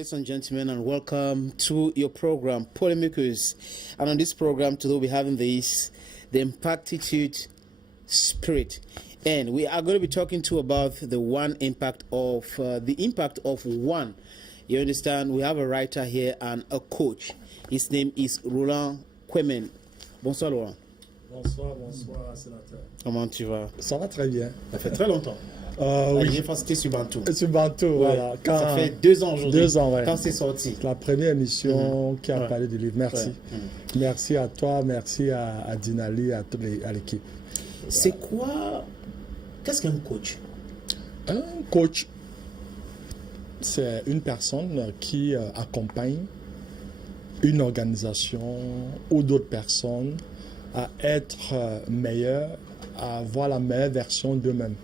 ladies and gentlemen, and welcome to your program, Polemakers. And on this program today, we're having the Impactitude Spirit. And we are going to be talking about the impact of one. You understand? We have a writer here and a coach. His name is Roland Kwemen. Bonsoir, Roland. Bonsoir, sénateur. Comment tu vas? Ça va très bien. Ça fait très longtemps. Oui. C'était sur Bantou. Sur Bantou, ouais. Voilà. Ça fait 2 ans aujourd'hui. 2 ans, ouais. Quand c'est sorti. La première émission qui a parlé du livre. Merci. Ouais. Merci à toi, merci à Dinali, à l'équipe. C'est quoi? Qu'est-ce qu'un coach? Un coach, c'est une personne qui accompagne une organisation ou d'autres personnes à être meilleurs, à avoir la meilleure version d'eux-mêmes.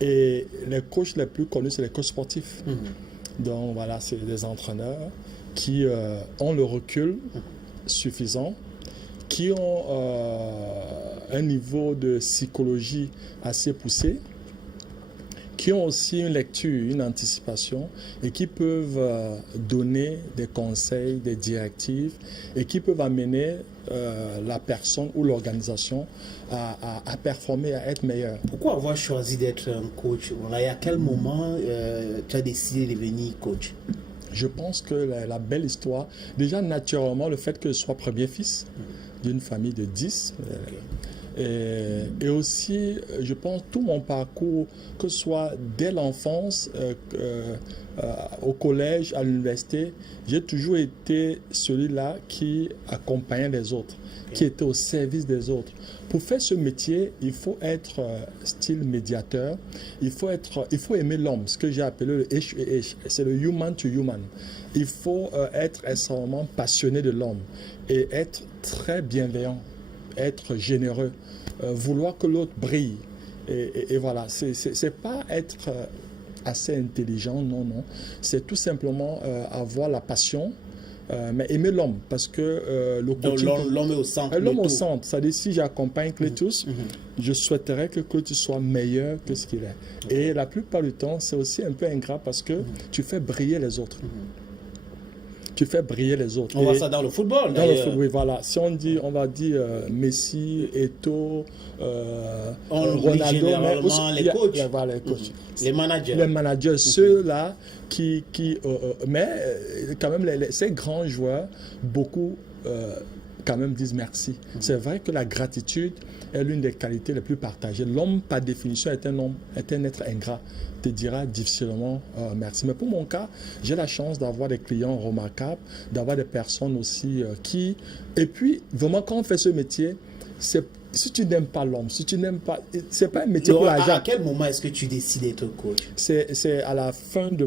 Et les coachs les plus connus, c'est les coachs sportifs. Donc voilà, c'est des entraîneurs qui ont le recul suffisant, qui ont un niveau de psychologie assez poussé, qui ont aussi une lecture, une anticipation et qui peuvent donner des conseils, des directives et qui peuvent amener la personne ou l'organisation à performer, à être meilleure. Pourquoi avoir choisi d'être un coach? Et à quel moment tu as décidé de devenir coach? Je pense que la belle histoire, déjà naturellement, le fait que je sois premier fils d'une famille de 10, et aussi, je pense, tout mon parcours, que ce soit dès l'enfance, au collège, à l'université, j'ai toujours été celui-là qui accompagnait les autres, qui était au service des autres. Pour faire ce métier, il faut être style médiateur, il faut aimer l'homme, ce que j'ai appelé le H, c'est le human to human. Il faut être extrêmement passionné de l'homme et être très bienveillant, être généreux. Vouloir que l'autre brille. Et voilà, c'est pas être assez intelligent, non. C'est tout simplement avoir la passion, mais aimer l'homme. Parce que l'homme est au centre. L'homme au centre. C'est-à-dire, si j'accompagne Clétus, je souhaiterais que Clétus soit meilleur que ce qu'il est. Et la plupart du temps, c'est aussi un peu ingrat parce que tu fais briller les autres. Tu fais briller les autres. On voit ça dans le football. Dans le football, oui, voilà. Si on va dire Messi, Eto'o, Ronaldo, mais aussi, les coachs. Les coachs. Les managers. Les managers, ceux-là mais quand même, ces grands joueurs, beaucoup quand même disent merci. C'est vrai que la gratitude est l'une des qualités les plus partagées. L'homme, par définition, est un être ingrat. Te dira difficilement merci. Mais pour mon cas, j'ai la chance d'avoir des clients remarquables, d'avoir des personnes aussi qui... Et puis, vraiment, quand on fait ce métier, si tu n'aimes pas l'homme, si tu n'aimes pas... C'est pas un métier pour l'argent. À quel moment est-ce que tu décides d'être coach? C'est à la fin de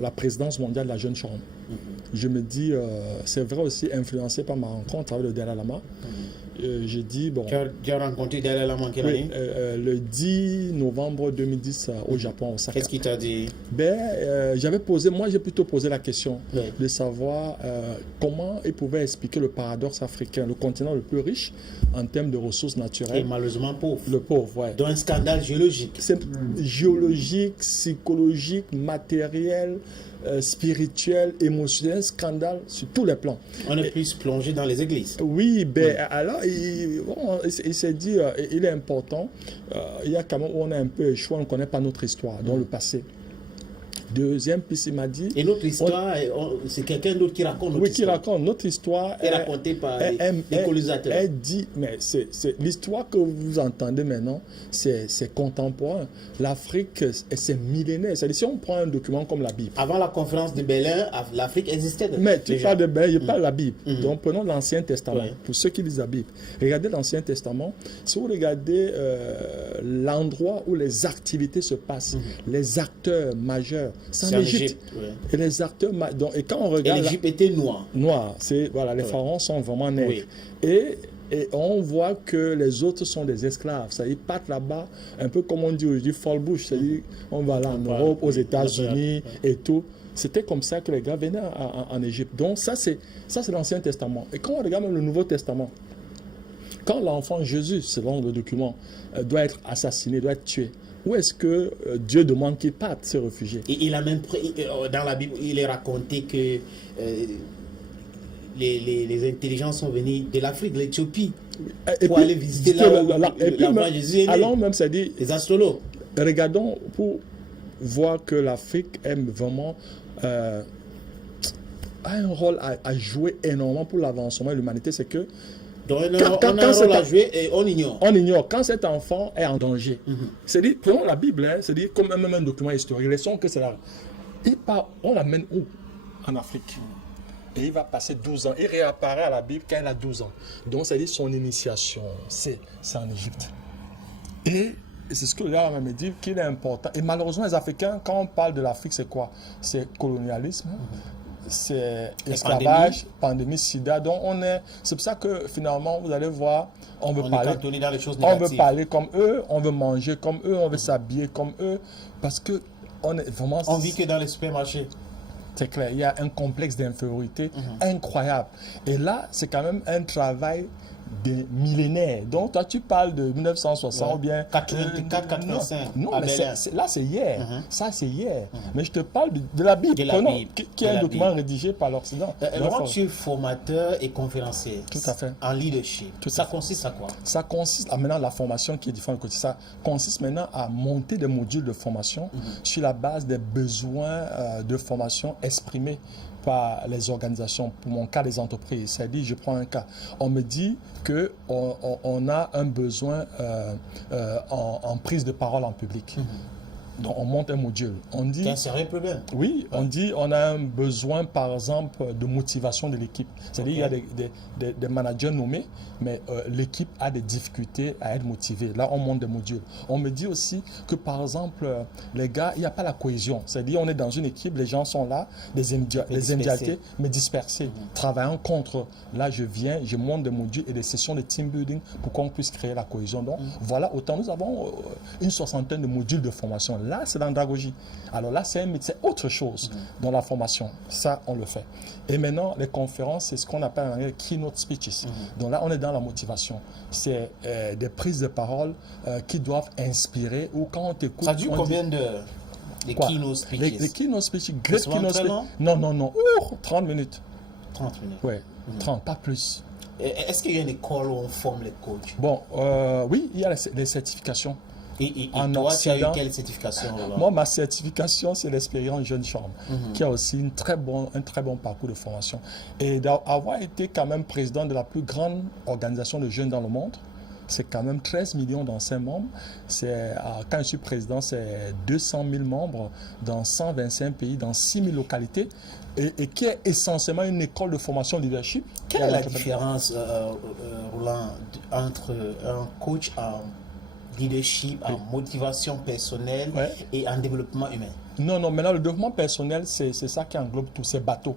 la présidence mondiale de la Jeune Chambre. Je me dis, c'est vrai aussi, influencé par ma rencontre avec le Dalai Lama. J'ai dit, bon... Tu as rencontré Dalai Lama en quelle année? Le 10 novembre 2010 au Japon, au Osaka. Qu'est-ce qu'il t'a dit? Moi j'ai plutôt posé la question de savoir comment il pouvait expliquer le paradoxe africain, le continent le plus riche en termes de ressources naturelles. Et malheureusement pauvre. Le pauvre, ouais. Dans un scandale géologique. C'est géologique, psychologique, matériel, spirituel, émotionnel, scandale sur tous les plans. On est plus plongé dans les églises. Oui, alors il s'est dit, il est important, il y a quand même où on a un peu échoué, on ne connaît pas notre histoire dans le passé. Deuxième piste, il m'a dit... Et notre histoire, c'est quelqu'un d'autre qui raconte notre histoire. Oui, qui raconte. Notre histoire est racontée par les colonisateurs. Elle dit, mais c'est l'histoire que vous entendez maintenant, c'est contemporain. L'Afrique, c'est millénaire. C'est-à-dire, si on prend un document comme la Bible... Avant la conférence de Berlin, l'Afrique existait. Mais tu parles de Berlin, je parle de la Bible. Donc, prenons l'Ancien Testament. Pour ceux qui lisent la Bible, regardez l'Ancien Testament. Si vous regardez l'endroit où les activités se passent, les acteurs majeurs, c'est en Égypte. Et les acteurs... Et quand on regarde... l'Égypte était noire. Noire. Voilà, les pharaons sont vraiment nègres. Et on voit que les autres sont des esclaves. Ça, ils partent là-bas, un peu comme on dit aujourd'hui, fall bush. C'est-à-dire, on va là en Europe, aux États-Unis et tout. C'était comme ça que les gars venaient en Égypte. Donc ça, c'est l'Ancien Testament. Et quand on regarde même le Nouveau Testament, quand l'enfant Jésus, selon le document, doit être assassiné, doit être tué, où est-ce que Dieu demande qu'ils partent, ces réfugiés? Et il a même dans la Bible, il est raconté que les intelligences sont venues de l'Afrique, de l'Éthiopie, pour aller visiter là où l'enfant Jésus est né. Alors même, ça dit, les astrologues. regardons pour voir que l'Afrique aime vraiment a un rôle à jouer énormément pour l'avancement de l'humanité, c'est que donc on a un rôle à jouer et on ignore. On ignore quand cet enfant est en danger. C'est-à-dire, prenons la Bible, hein, c'est-à-dire comme même un document historique, laissons que c'est là. On l'amène où? En Afrique. Et il va passer 12 ans. Il réapparaît à la Bible quand il a 12 ans. Donc, c'est-à-dire son initiation, c'est en Égypte. Et c'est ce que là, on me dit qu'il est important. Et malheureusement, les Africains, quand on parle de l'Afrique, c'est quoi? C'est colonialisme. C'est esclavage, pandémie, sida. Donc c'est pour ça que finalement vous allez voir, on veut parler dans les choses on veut parler comme eux, on veut manger comme eux, on veut s'habiller comme eux, parce que on est vraiment. On vit que dans les supermarchés. C'est clair, il y a un complexe d'infériorité incroyable. Et là, c'est quand même un travail des millénaires. Donc, toi, tu parles de 1960 ou bien... 84, 85. Non, mais là, c'est hier. Ça, c'est hier. Mais je te parle de la Bible, qui est un document rédigé par l'Occident. Laurent, tu es formateur et conférencier. Tout à fait. En leadership. Ça consiste à quoi? Ça consiste à maintenant la formation qui est différente. Ça consiste maintenant à monter des modules de formation sur la base des besoins de formation exprimés par les organisations. Pour mon cas, les entreprises. C'est-à-dire, je prends un cas. On me dit qu'on a un besoin en prise de parole en public. Donc, on monte un module. On dit, c'est un sérieux problème. Oui, on dit on a un besoin, par exemple, de motivation de l'équipe. C'est-à-dire qu'il y a des managers nommés, mais l'équipe a des difficultés à être motivée. Là, on monte des modules. On me dit aussi que, par exemple, les gars, il n'y a pas la cohésion. C'est-à-dire on est dans une équipe, les gens sont là, les individualités, mais dispersés, travaillant contre. Là, je viens, je monte des modules et des sessions de team building pour qu'on puisse créer la cohésion. Donc, voilà, autant nous avons une soixantaine de modules de formation. Là, c'est l'andragogie. Alors là, c'est autre chose dans la formation. Ça, on le fait. Et maintenant, les conférences, c'est ce qu'on appelle en anglais keynote speeches. Donc là, on est dans la motivation. C'est des prises de parole qui doivent inspirer ou quand on t'écoute... Ça dure combien d'heures, les keynote speeches? Les keynote speeches, great keynote speeches. Non. 30 minutes. 30 minutes. Oui, 30, pas plus. Est-ce qu'il y a une école où on forme les coachs? Bon, oui, il y a les certifications. Et toi, tu as eu quelle certification? Moi, ma certification, c'est l'expérience Jeune Charme, qui a aussi un très bon parcours de formation. Et d'avoir été quand même président de la plus grande organisation de jeunes dans le monde, c'est quand même 13 millions d'anciens membres. Quand je suis président, c'est 200 000 membres dans 125 pays, dans 6 000 localités, et qui est essentiellement une école de formation leadership. Quelle est la différence, Roland, entre un coach en leadership, en motivation personnelle et en développement humain? Non, maintenant le développement personnel, c'est ça qui englobe tout, c'est bateau.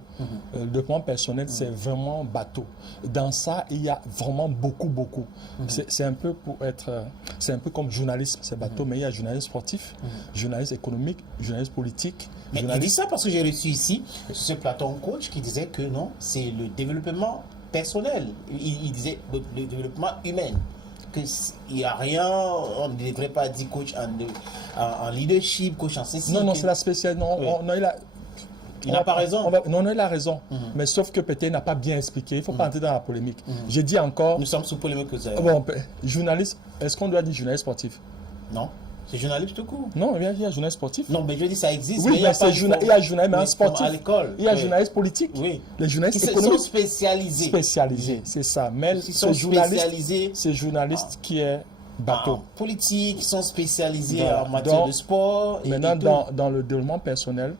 Le développement personnel, c'est vraiment bateau. Dans ça, il y a vraiment beaucoup. C'est un peu c'est un peu comme journalisme, c'est bateau, mais il y a journalisme sportif, journalisme économique, journalisme politique. Mais il dit ça parce que j'ai reçu ici, sur ce plateau, un coach qui disait que non, c'est le développement personnel. Il disait le développement humain. Il n'y a rien, on ne devrait pas dire coach en leadership, coach en ceci. Non, c'est la spéciale. Il n'a pas raison. Non, il a raison. Mais sauf que peut-être il n'a pas bien expliqué. Il ne faut pas entrer dans la polémique. J'ai dit encore. Nous sommes sous polémique. Journaliste, est-ce qu'on doit dire journaliste sportif? Non. C'est journaliste tout court. Non, il y a journaliste sportif. Non, mais je dis ça existe. Oui, mais il y a journaliste sportif. À l'école. Il y a journaliste politique. Oui. Les journalistes qui économiques. sont spécialisés. Spécialisés, c'est ça. Mais c'est journaliste qui est bateau. En politique, qui sont spécialisés en matière de sport. Maintenant, dans le développement personnel,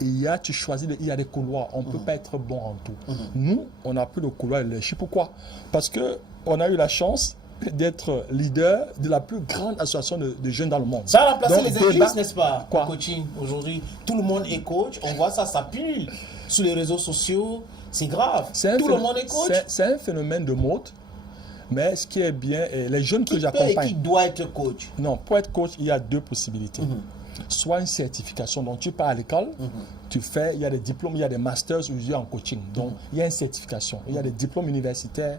il y a des couloirs. On ne peut pas être bon en tout. Nous, on n'a plus de couloir de leadership. Pourquoi? Parce qu'on a eu la chance d'être leader de la plus grande association de jeunes dans le monde. Ça a remplacé les églises, n'est-ce pas? Quoi? Le coaching, aujourd'hui, tout le monde est coach. On voit ça pue sur les réseaux sociaux. C'est grave. Tout le monde est coach. C'est un phénomène de mode. Mais ce qui est bien, les jeunes que j'accompagne... Qui doit être coach? Non, pour être coach, il y a deux possibilités. Soit une certification, donc tu pars à l'école, tu fais, il y a des diplômes, il y a des masters aujourd'hui en coaching. Donc, il y a une certification, il y a des diplômes universitaires.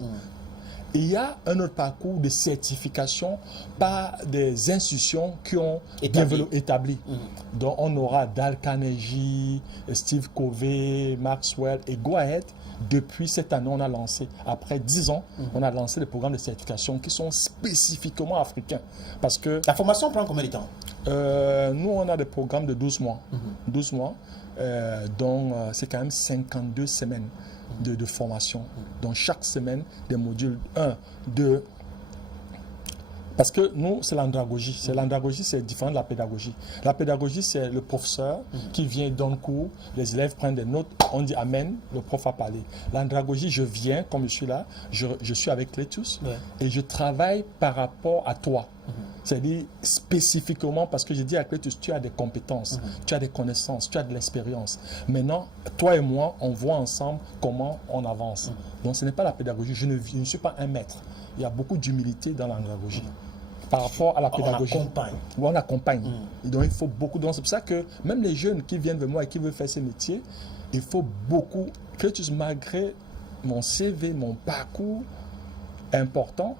Il y a un autre parcours de certification par des institutions qui ont établi. Donc, on aura Dale Carnegie, Steve Covey, Maxwell et Go Ahead. Depuis cette année, on a lancé, après 10 ans, on a lancé des programmes de certification qui sont spécifiquement africains. Parce que la formation prend combien de temps? Nous, on a des programmes de 12 mois. 12 mois, donc c'est quand même 52 semaines de formation. Donc chaque semaine, des modules 1, 2. Parce que nous, c'est l'andragogie. L'andragogie, c'est différent de la pédagogie. La pédagogie, c'est le professeur qui vient dans le cours, les élèves prennent des notes, on dit Amen, le prof a parlé. L'andragogie, je viens, comme je suis là, je suis avec Cletus et je travaille par rapport à toi. C'est-à-dire spécifiquement parce que je dis à Cletus, tu as des compétences, tu as des connaissances, tu as de l'expérience. Maintenant, toi et moi, on voit ensemble comment on avance. Donc, ce n'est pas la pédagogie. Je ne suis pas un maître. Il y a beaucoup d'humilité dans l'andragogie. Par rapport à la pédagogie. On accompagne. Donc, il faut beaucoup. Donc, c'est pour ça que même les jeunes qui viennent vers moi et qui veulent faire ces métiers, il faut beaucoup. Cletus, malgré mon CV, mon parcours important,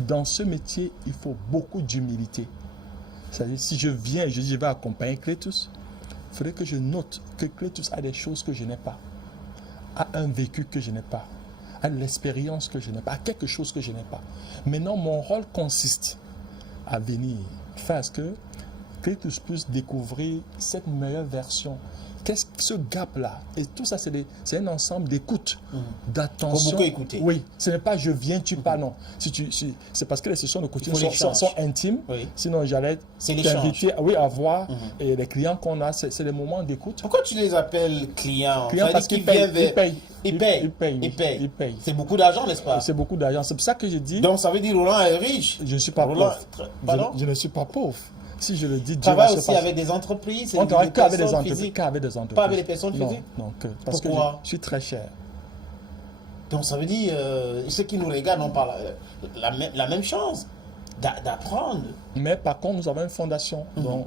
dans ce métier, il faut beaucoup d'humilité. C'est-à-dire, si je viens et je dis je vais accompagner Cletus, il faudrait que je note que Cletus a des choses que je n'ai pas, a un vécu que je n'ai pas, a l'expérience que je n'ai pas, a quelque chose que je n'ai pas. Maintenant, mon rôle consiste à venir faire ce que Cletus puisse découvrir cette meilleure version. Qu'est-ce que ce gap-là? Et tout ça, c'est un ensemble d'écoute, d'attention. Il faut beaucoup écouter. Oui, ce n'est pas je viens, tu pars, non. C'est parce que les sessions de coaching sont intimes. Oui. Sinon, j'allais t'inviter à voir et les clients qu'on a, c'est des moments d'écoute. Pourquoi tu les appelles clients? Parce qu'ils payent. Ils payent. C'est beaucoup d'argent, n'est-ce pas? C'est beaucoup d'argent. C'est pour ça que je dis... Donc, ça veut dire Roland est riche? Je ne suis pas pauvre. Je ne suis pas pauvre. Si je le dis, Dieu va se passer. Avec des entreprises? On travaille qu'avec des entreprises. Pas avec les personnes physiques? Non, parce que je suis très cher. Donc ça veut dire, ceux qui nous regardent n'ont pas la même chance d'apprendre. Mais par contre, nous avons une fondation. Donc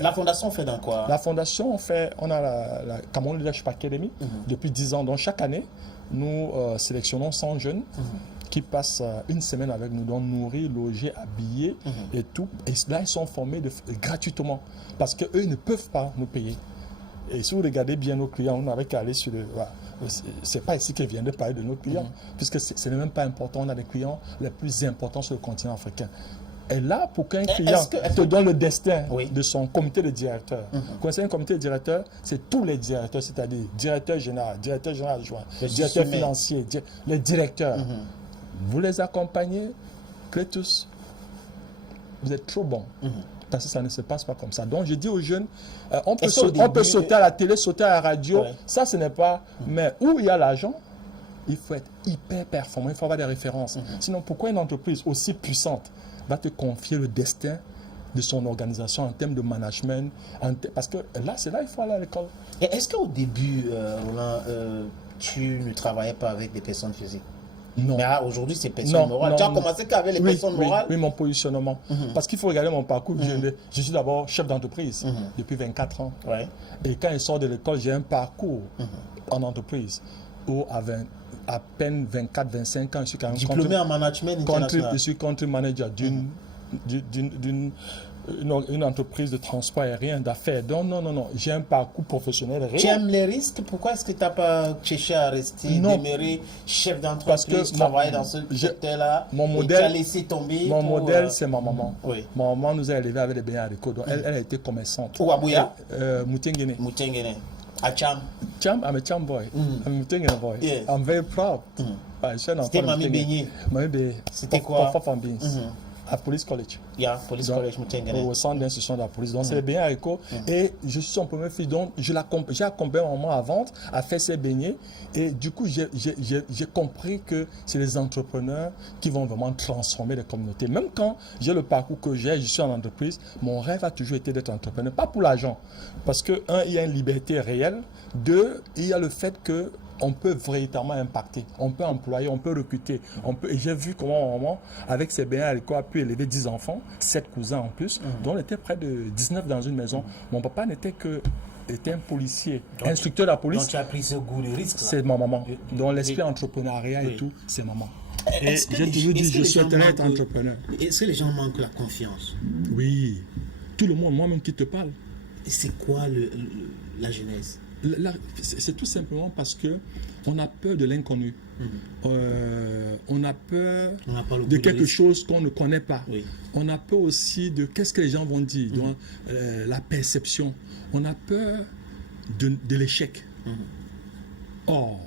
la fondation fait dans quoi? La fondation, on a la Cameroun Leadership Academy depuis 10 ans. Donc chaque année, nous sélectionnons 100 jeunes qui passent une semaine avec nous, donc nourris, logés, habillés et tout. Et là, ils sont formés gratuitement parce qu'eux ne peuvent pas nous payer. Et si vous regardez bien nos clients, on n'avait qu'à aller sur le... Voilà. C'est pas ici qu'ils viennent de parler de nos clients, puisque ce n'est même pas important. On a des clients les plus importants sur le continent africain. Et là, pour qu'un client te donne le destin de son comité de directeur, quand c'est un comité de directeur, c'est tous les directeurs, c'est-à-dire directeur général adjoint, directeur financier, les directeurs. Vous les accompagnez, Cletus, vous êtes trop bons. Parce que ça ne se passe pas comme ça. Donc, je dis aux jeunes, on peut sauter à la télé, sauter à la radio. Ça, ce n'est pas... Mais où il y a l'argent, il faut être hyper performant, il faut avoir des références. Sinon, pourquoi une entreprise aussi puissante va te confier le destin de son organisation en termes de management? Parce que là, c'est là qu'il faut aller à l'école. Et est-ce qu'au début, Roland, tu ne travaillais pas avec des personnes physiques? Non. Mais aujourd'hui, c'est personne morale. Tu as commencé qu'avec les personnes morales? Oui, mon positionnement. Parce qu'il faut regarder mon parcours. Je suis d'abord chef d'entreprise depuis 24 ans. Et quand je sors de l'école, j'ai un parcours en entreprise où à peine 24-25 ans, je suis quand même diplômé en management international. Je suis country manager d'une entreprise de transport aérien, d'affaires. Donc, non. J'ai un parcours professionnel réel. Tu aimes les risques? Pourquoi est-ce que tu n'as pas cherché à rester, demeurer chef d'entreprise, travailler dans ce secteur-là? Mon modèle, tu as laissé tomber. Mon modèle, c'est ma maman. Oui. Ma maman nous a élevés avec des beignets haricots. Donc, elle a été commerçante. Où à Bouya? Moutingene. À Cham? I'm a Cham boy. I'm a Moutingene boy. Yes. I'm very proud. C'était Mamie Beignet. C'était quoi? Pop and beans. À Police College. Police College, Moutingene. Au centre d'instruction de la police. Donc, c'est les beignets haricots. Et je suis son premier fils. Donc, j'ai accompagné maman à vendre, à faire ses beignets. Et du coup, j'ai compris que c'est les entrepreneurs qui vont vraiment transformer les communautés. Même quand j'ai le parcours que je suis en entreprise, mon rêve a toujours été d'être entrepreneur. Pas pour l'argent. Parce que, un, il y a une liberté réelle. Deux, il y a le fait que on peut véritablement impacter, on peut employer, on peut recruter. Et j'ai vu comment maman, avec ses beignets haricots, a pu élever 10 enfants, 7 cousins en plus, dont on était près de 19 dans une maison. Mon papa n'était que était un policier, instructeur de la police. Donc tu as pris ce goût de risque. C'est ma maman. Donc l'esprit entrepreneuriat et tout, c'est maman. Et Est-ce que j'ai les- toujours dit, est-ce que je les gens souhaiterais être manquent- entrepreneur. Est-ce que les gens manquent la confiance? Oui. Tout le monde, moi-même qui te parle. Et c'est quoi la genèse? C'est tout simplement parce que on a peur de l'inconnu. On a peur On n'a pas le de goût quelque risque. chose qu'on ne connaît pas. Oui. On a peur aussi de qu'est-ce que les gens vont dire, donc, la perception. On a peur de l'échec. Or,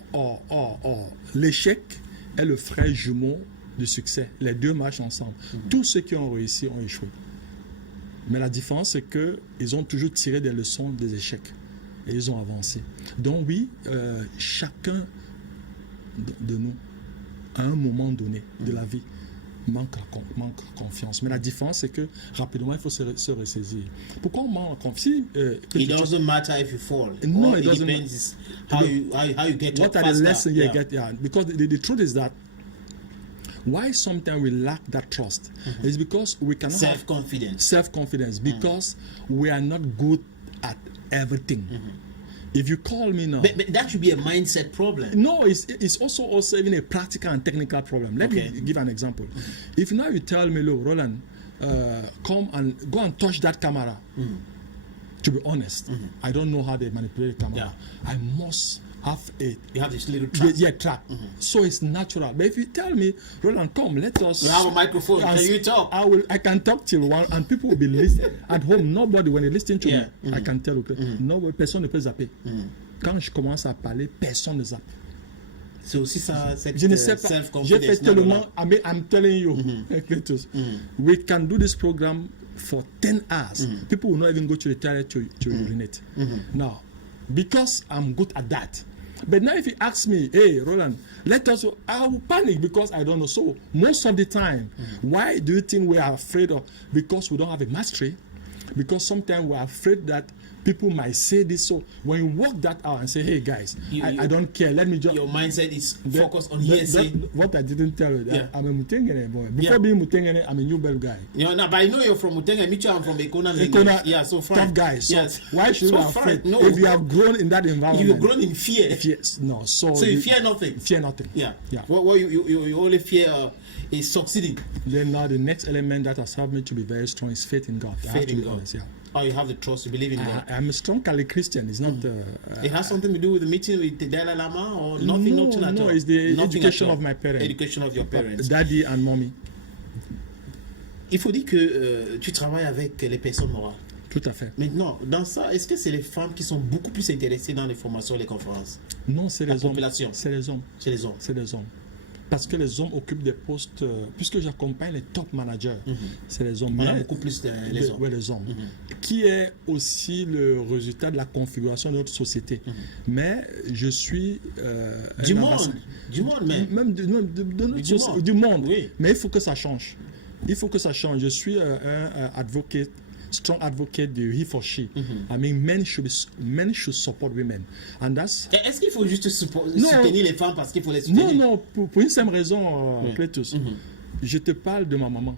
l'échec est le frère jumeau du succès. Les deux marchent ensemble. Tous ceux qui ont réussi ont échoué. Mais la différence, c'est qu'ils ont toujours tiré des leçons des échecs. Et ils ont avancé. Donc oui, chacun de nous, à un moment donné de la vie, manque confiance. Mais la différence, c'est que rapidement, il faut se ressaisir. Pourquoi on manque confiance? It doesn't matter if you fall. No, All it doesn't depends how you get What up are the faster. lessons you Yeah. get? Yeah, because the truth is that why sometimes we lack that trust is because we cannot have Self-confidence. self-confidence because we are not good at everything. If you call me now, But that should be a mindset problem. no, it's also even a practical and technical problem. Let Okay. me give an example. If now you tell me, look, Roland, come and go and touch that camera. To be honest, I don't know how they manipulate the camera. I must have a You have this little trust. track. So it's natural. But if you tell me, Roland, come, let us. You have a microphone. Yes, Can you talk? I can talk till one, and people will be listening at home. Nobody, when they listen to Yeah. me, I can tell. Okay, nobody, personne ne peut zapper. Quand je commence à parler, personne ne zappe. C'est aussi ça, cette Je ne sais pas. J'ai fait tellement. I'm telling you, Cletus, we can do this program for 10 hours. People will not even go to the toilet to urinate. Now, because I'm good at that. But now if you ask me, hey, Roland, let us, I will panic because I don't know. So most of the time, why do you think we are afraid of? Because we don't have a mastery. Because sometimes we are afraid that people might say this. So when you work that out and say, hey guys, I don't care, let me just. Your mindset is focused on hearsay. What I didn't tell you, Yeah. I'm a Mutengene boy. Before being Mutengene, I'm a New Bell guy. You know, but I know you're from Mutenga. Me too, I'm from Ekona. Ekona, Yeah, so fine. tough guy. So yes. why should So you be afraid? fine. No, If you have grown in that environment, you've grown in fear. Yes, no. So So you fear nothing. fear nothing. Yeah. Yeah. What you only fear is succeeding. Then now the next element that has helped me to be very strong is faith in God. I have Faith to in be God. honest, yeah. Oh, you have the trust to believe in God. I'm a strong Catholic Christian. It's not. It has something to do with the meeting with the Dalai Lama or nothing, No, nothing at no, all. it's the Nothing education at all. of my parents. Education of your parents. Daddy and mommy. Il faut dire que tu travailles avec les personnes morales. Tout à fait. Maintenant, dans ça, est-ce que c'est les femmes qui sont beaucoup plus intéressées dans les formations et les conférences? Non, c'est La les hommes. population. C'est les hommes. C'est les hommes. C'est les hommes. Parce que les hommes occupent des postes, puisque j'accompagne les top managers, c'est les hommes. On a Mais- beaucoup plus les hommes. Ouais, les hommes. Qui est aussi le résultat de la configuration de notre société. Mais je suis. Du un monde. ambassadeur. Du monde, mais. Même de notre Du société, monde. du monde. Oui. Mais il faut que ça change. Il faut que ça change. Je suis un advocate, strong advocate de he for she. I mean, men should support women. And that's. Est-ce qu'il faut juste Non. soutenir les femmes parce qu'il faut les soutenir? Non, pour une simple raison, Cletus. Je te parle de ma maman.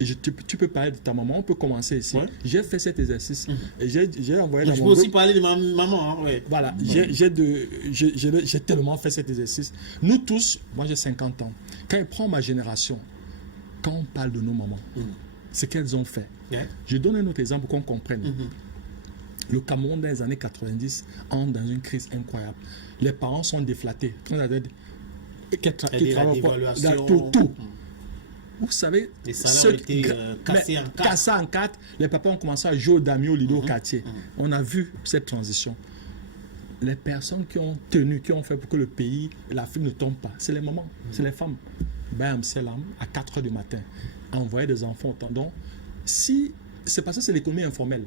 Et tu peux parler de ta maman, on peut commencer ici. Ouais. J'ai fait cet exercice. Et j'ai envoyé dans Je mon peux aussi groupe. parler de ma maman. Hein, ouais. Voilà, j'ai tellement fait cet exercice. Nous tous, moi j'ai 50 ans. Quand je prends ma génération, quand on parle de nos mamans, ce qu'elles ont fait. Yeah. Je donne un autre exemple pour qu'on comprenne. Le Cameroun dans les années 90 entre dans une crise incroyable. Les parents sont déflatés. Quand on a C'est-à-dire la dévaluation. tout. Vous savez, Les salaires ont été cassés en quatre. cassés en quatre. Les papas ont commencé à jouer au damier, au lido, au quartier. On a vu cette transition. Les personnes qui ont tenu, qui ont fait pour que le pays, l'Afrique ne tombe pas, c'est les mamans, c'est les femmes. Bam, Selam, à 4 h du matin, envoyer des enfants autant. Donc, si c'est parce que c'est l'économie informelle,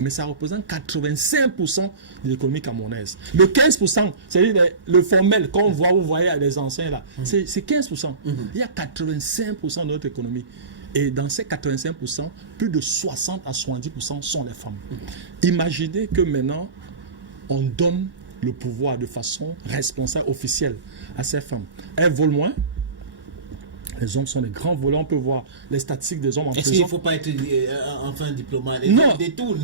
mais ça représente 85% de l'économie camerounaise. Le 15%, c'est-à-dire le formel, qu'on voit, vous voyez les anciens là, c'est 15%. Il y a 85% de notre économie. Et dans ces 85%, plus de 60 à 70% sont les femmes. Imaginez que maintenant, on donne le pouvoir de façon responsable, officielle à ces femmes. Elles volent moins, Les hommes sont des grands voleurs. On peut voir les statistiques des hommes en Est-ce prison. qu'il ne faut pas être enfin diplomate? Non. Des tours.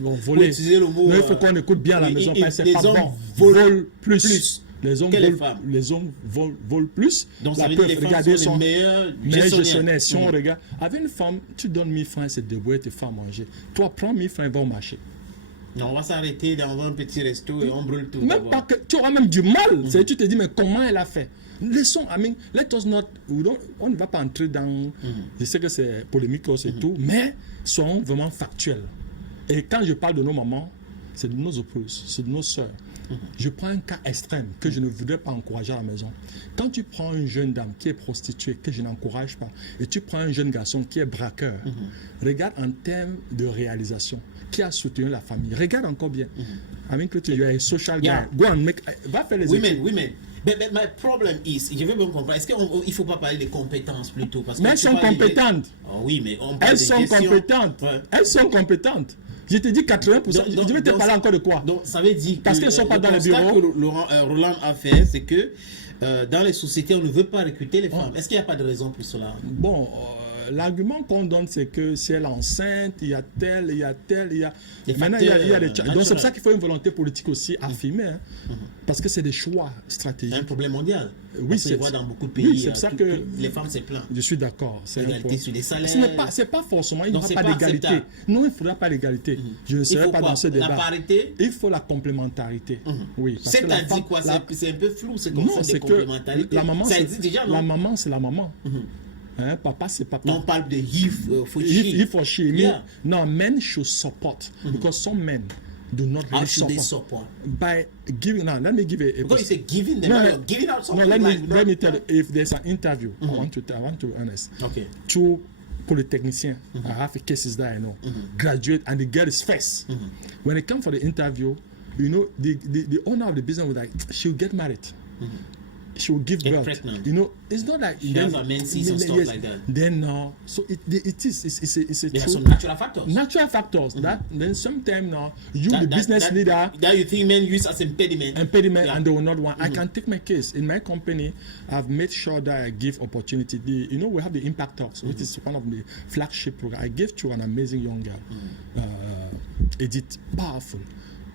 Bon, voler. Utiliser le mot, Non, il faut qu'on écoute bien à la maison. Parce que c'est les pas hommes bon. volent plus. Les hommes que les volent, femmes. les hommes volent plus. Donc, ça La veut dire preuve, que les regardez femmes sont son les meilleurs meilleur gestionnaires. gestionnaire. Si on regarde, avec une femme, tu donnes 1000 francs, c'est débrouiller tes femmes manger. Toi, prends 1000 francs, va au marché. Non, on va s'arrêter dans un petit resto et on brûle tout. Même pas que, tu auras même du mal. C'est tu te dis, mais comment elle a fait? Laissons, I mean, let us not, on ne va pas entrer dans, je sais que c'est polémique et tout, mais soyons vraiment factuels. Et quand je parle de nos mamans, c'est de nos épouses, c'est de nos sœurs. Je prends un cas extrême que je ne voudrais pas encourager à la maison. Quand tu prends une jeune dame qui est prostituée, que je n'encourage pas, et tu prends un jeune garçon qui est braqueur, regarde en termes de réalisation, qui a soutenu la famille. Regarde encore bien. I mean, que tu es un social guy. Yeah. Go and make, va faire les études. Women. But my problem is, je veux bien comprendre, est-ce qu'il ne faut pas parler des compétences plutôt? Parce que Mais elles sont compétentes. Oh, oui, mais on parle Elles de sont gestion. compétentes. Ouais. Elles sont compétentes. Je te dis 80%. Donc, je vais te parler encore de quoi? Donc, ça veut dire Parce qu'elles ne sont pas dans les bureaux. que Roland a fait, c'est que dans les sociétés, on ne veut pas recruter les femmes. Est-ce qu'il n'y a pas de raison pour cela? Bon, l'argument qu'on donne, c'est que si elle est enceinte, il y a tel, il y a tel, il y a... Maintenant, il y a les... Donc, c'est pour ça qu'il faut une volonté politique aussi affirmée. Hein, parce que c'est des choix C'est stratégiques. un problème mondial. Oui, c'est voit dans beaucoup de pays. Oui, c'est pour ça que les femmes se plaignent. Je suis d'accord. C'est Égalité sur les salaires. C'est pas forcément, il n'y Donc, aura c'est pas pas d'égalité. acceptable. Non, il ne faudra pas l'égalité. Je ne Il serai faut pas quoi? dans ce débat. La parité? Il faut la complémentarité. Oui. parce que la C'est-à-dire femme- quoi? la- C'est un peu flou, ce Non, concept de c'est que complémentarité. la maman, Ça c'est existe déjà, non? la maman, c'est la maman. Hein, papa, c'est papa. Non, on parle de if for If for she, Yeah. no, men should support because some men do not How really should they support support? by giving. Now, let me give a Because you say giving them, No, you're giving out no, something. let like, me tell you. If there's an interview, I want to be honest. Okay. Two polytechnicians, I have cases that I know, graduate and the girl is first. When they come for the interview, you know, the owner of the business was like, she'll get married. She will give Get birth. pregnant. You know, it's not like She has her menses and stuff like that. Then so it is. It's a There are true some natural factors. natural factors that then sometimes now you the business leader that you think men use as impediment. Yeah. and they will not want. I can take my case in my company. I've made sure that I give opportunity. We have the Impact Talks, which is one of the flagship program. I gave to an amazing young girl, Edith, powerful.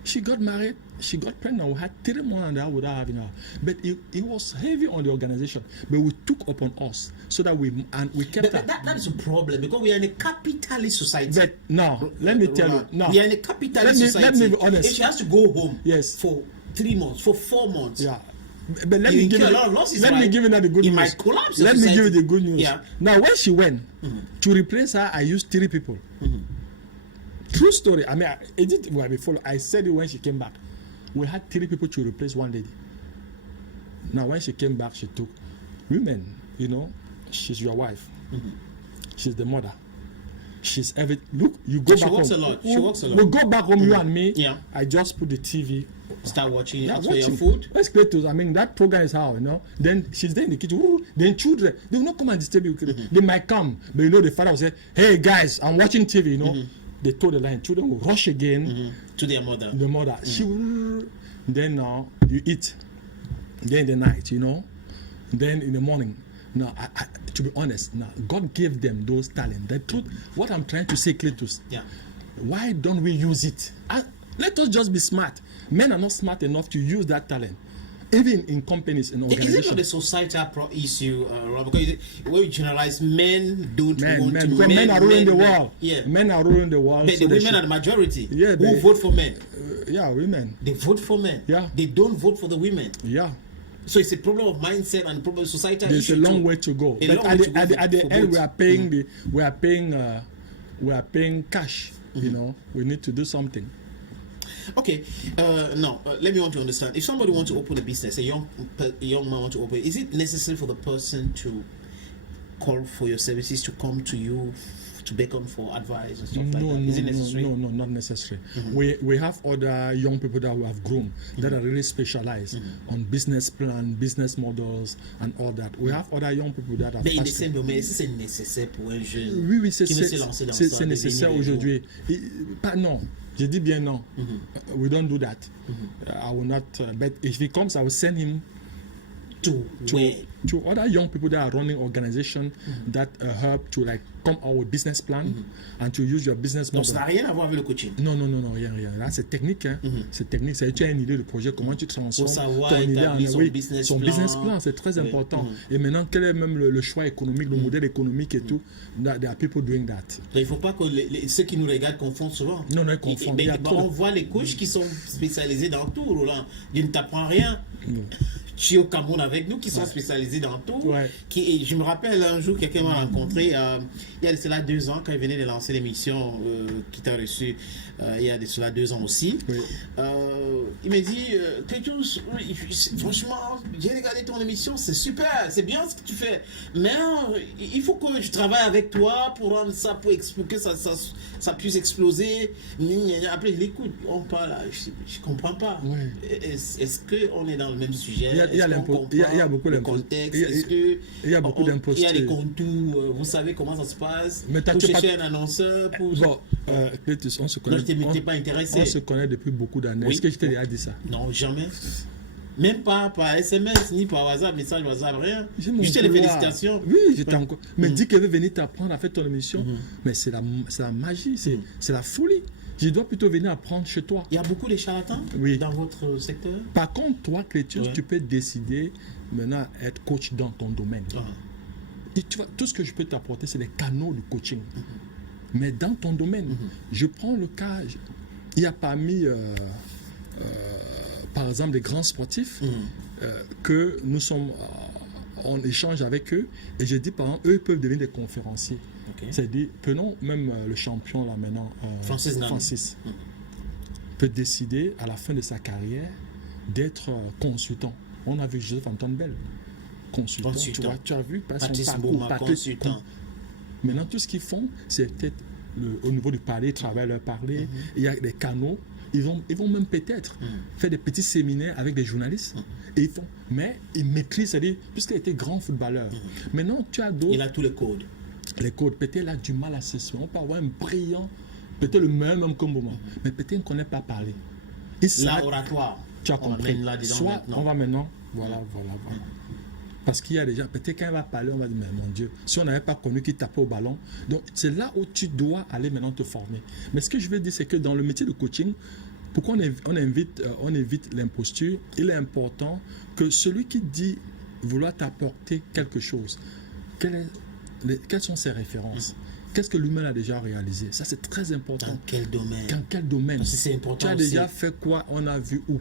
She got married, she got pregnant. We had 3 months without having her. But it was heavy on the organization. But we took upon us so that we kept her. That is a problem because we are in a capitalist society. But no, let me tell you. No, we are in a capitalist society. Let me be honest. If she has to go home Yes. for 3 months, for 4 months, Yeah. But let You me give incur you, a lot of losses, let me right? give you now the good It news. might collapse the Let me give you society. the good news. Yeah. Now, when she went to replace her, I used 3 people. True story. I mean, I said it when she came back. We had 3 people to replace one lady. Now, when she came back, she took women. You know, she's your wife. She's the mother. She's every look. You go She back works home. a lot. She works a lot. We go back home, you and me. Yeah. I just put the TV. start watching, Yeah, ask for your watching. food. Let's play to. I mean, that program is how, you know. Then she's there in the kitchen. Ooh, then children, they will not come and disturb you. They might come, but you know, the father will say, "Hey guys, I'm watching TV." You know, they told the line. Children will rush again. To their mother. The mother, she will. Then you eat. Then in the night, you know. Then in the morning. Now, to be honest, now God gave them those talents. The truth, what I'm trying to say, Cletus, Yeah. why don't we use it? Let us just be smart. Men are not smart enough to use that talent, even in companies and Is it not organizations. a societal issue, Rob? Because when you generalize, men don't want to. Because men are ruling the world. Yeah. Men are ruling the world. But so the they women are should- the majority. Yeah, Who they- vote for men? yeah, women. They vote for men. Yeah. They don't vote for the women. Yeah. So it's a problem of mindset and a problem of societal There's issue a long too. way to go. A But long at way the, to go at the, for- at the for end, both. Okay, now let me want to understand. If somebody wants to open a business, a young man wants to open, is it necessary for the person to call for your services, to come to you, to beckon for advice and stuff like that? Is it necessary? No, not necessary. We have other young people that we have grown that are really specialized on business plan, business models, and all that. We have other young people that are Mais in the passionate. same domaine, est-ce que c'est nécessaire pour un jeune Oui, c'est qui veut se lancer dans ça, c'est nécessaire devenir aujourd'hui. Pas non. Je dis bien non. We don't do that. I will not. But if he comes, I will send him to other young people that are running organizations that help to like come out with business plan and to use your business Donc model. ça n'a rien à voir avec le coaching. Non, rien. Là, c'est technique. Hein. C'est technique. Tu as une idée de projet, comment tu transformes Faut savoir ton idée établir son business plan. business plan, c'est très important. Et maintenant, quel est même le choix économique, le modèle économique et tout? There are people doing that. Il ne faut pas que ceux qui nous regardent confondent souvent. Non, ils confondent. On voit les coachs qui sont spécialisés dans tout, Roland. Je ne t'apprends rien. Tu es au Cameroun avec nous qui sont spécialisés dans tout. Ouais. Et je me rappelle un jour, quelqu'un m'a rencontré, il y a de cela 2 ans, quand il venait de lancer l'émission qui t'a reçu, il y a de cela 2 ans aussi. Oui. Il m'a dit, franchement, j'ai regardé ton émission, c'est super, c'est bien ce que tu fais. Mais il faut que je travaille avec toi pour rendre ça, pour que ça puisse exploser. Après, je l'écoute, on parle, je ne comprends pas. Oui. Est-ce qu'on est dans le même sujet? Il y a beaucoup d'imposteurs. Il y a beaucoup d'imposteurs. Il y a des contours, vous savez comment ça se passe. Mais vous cherchez un annonceur pour... Bon, Clétus, on se connaît. Non, je t'ai pas intéressé. On se connaît depuis beaucoup d'années. Oui. Est-ce que je t'ai déjà dit ça? Non, jamais. Même pas par SMS, ni par WhatsApp, message WhatsApp, rien. Juste les pouvoir. félicitations. Oui, j'étais encore. Mais dis qu'elle veut venir t'apprendre à faire ton émission. Mais c'est la magie, c'est la folie. Je dois plutôt venir apprendre chez toi. Il y a beaucoup de charlatans dans votre secteur. Par contre, toi, Clétus, tu peux décider maintenant être coach dans ton domaine. Et tu vois, tout ce que je peux t'apporter, c'est les canaux de coaching. Mais dans ton domaine, je prends le cas, il y a parmi, par exemple, les grands sportifs que nous sommes, on échange avec eux, et je dis, par exemple, eux peuvent devenir des conférenciers. C'est-à-dire, prenons même le champion là maintenant, Francis, peut décider à la fin de sa carrière d'être consultant. On a vu Joseph Antoine Bell, consultant. Tu as vu Patrice Mboma, consultant. Maintenant, tout ce qu'ils font, c'est peut-être au niveau du parler, ils travaillent leur parler, il y a des canaux, ils vont même peut-être faire des petits séminaires avec des journalistes, et mais ils maîtrisent, c'est-à-dire, puisqu'il était grand footballeur. Maintenant, tu as d'autres... Il a tous les codes. Les codes, peut-être il a du mal à s'exprimer. On peut avoir un brillant, peut-être le même comme moment, mais peut-être qu'on ne connaît pas parler. L'oratoire. Tu as compris. Soit on va maintenant, voilà. Parce qu'il y a des gens, peut-être quand il va parler, on va dire, mais mon Dieu, si on n'avait pas connu qu'il tapait au ballon. Donc c'est là où tu dois aller maintenant te former. Mais ce que je veux dire, c'est que dans le métier de coaching, pourquoi on évite l'imposture, il est important que celui qui dit vouloir t'apporter quelque chose, quelles sont ses références? Qu'est-ce que lui-même a déjà réalisé? Ça, c'est très important. Dans quel domaine? Dans quel domaine? Parce que c'est important. Tu as déjà fait quoi? On a vu où?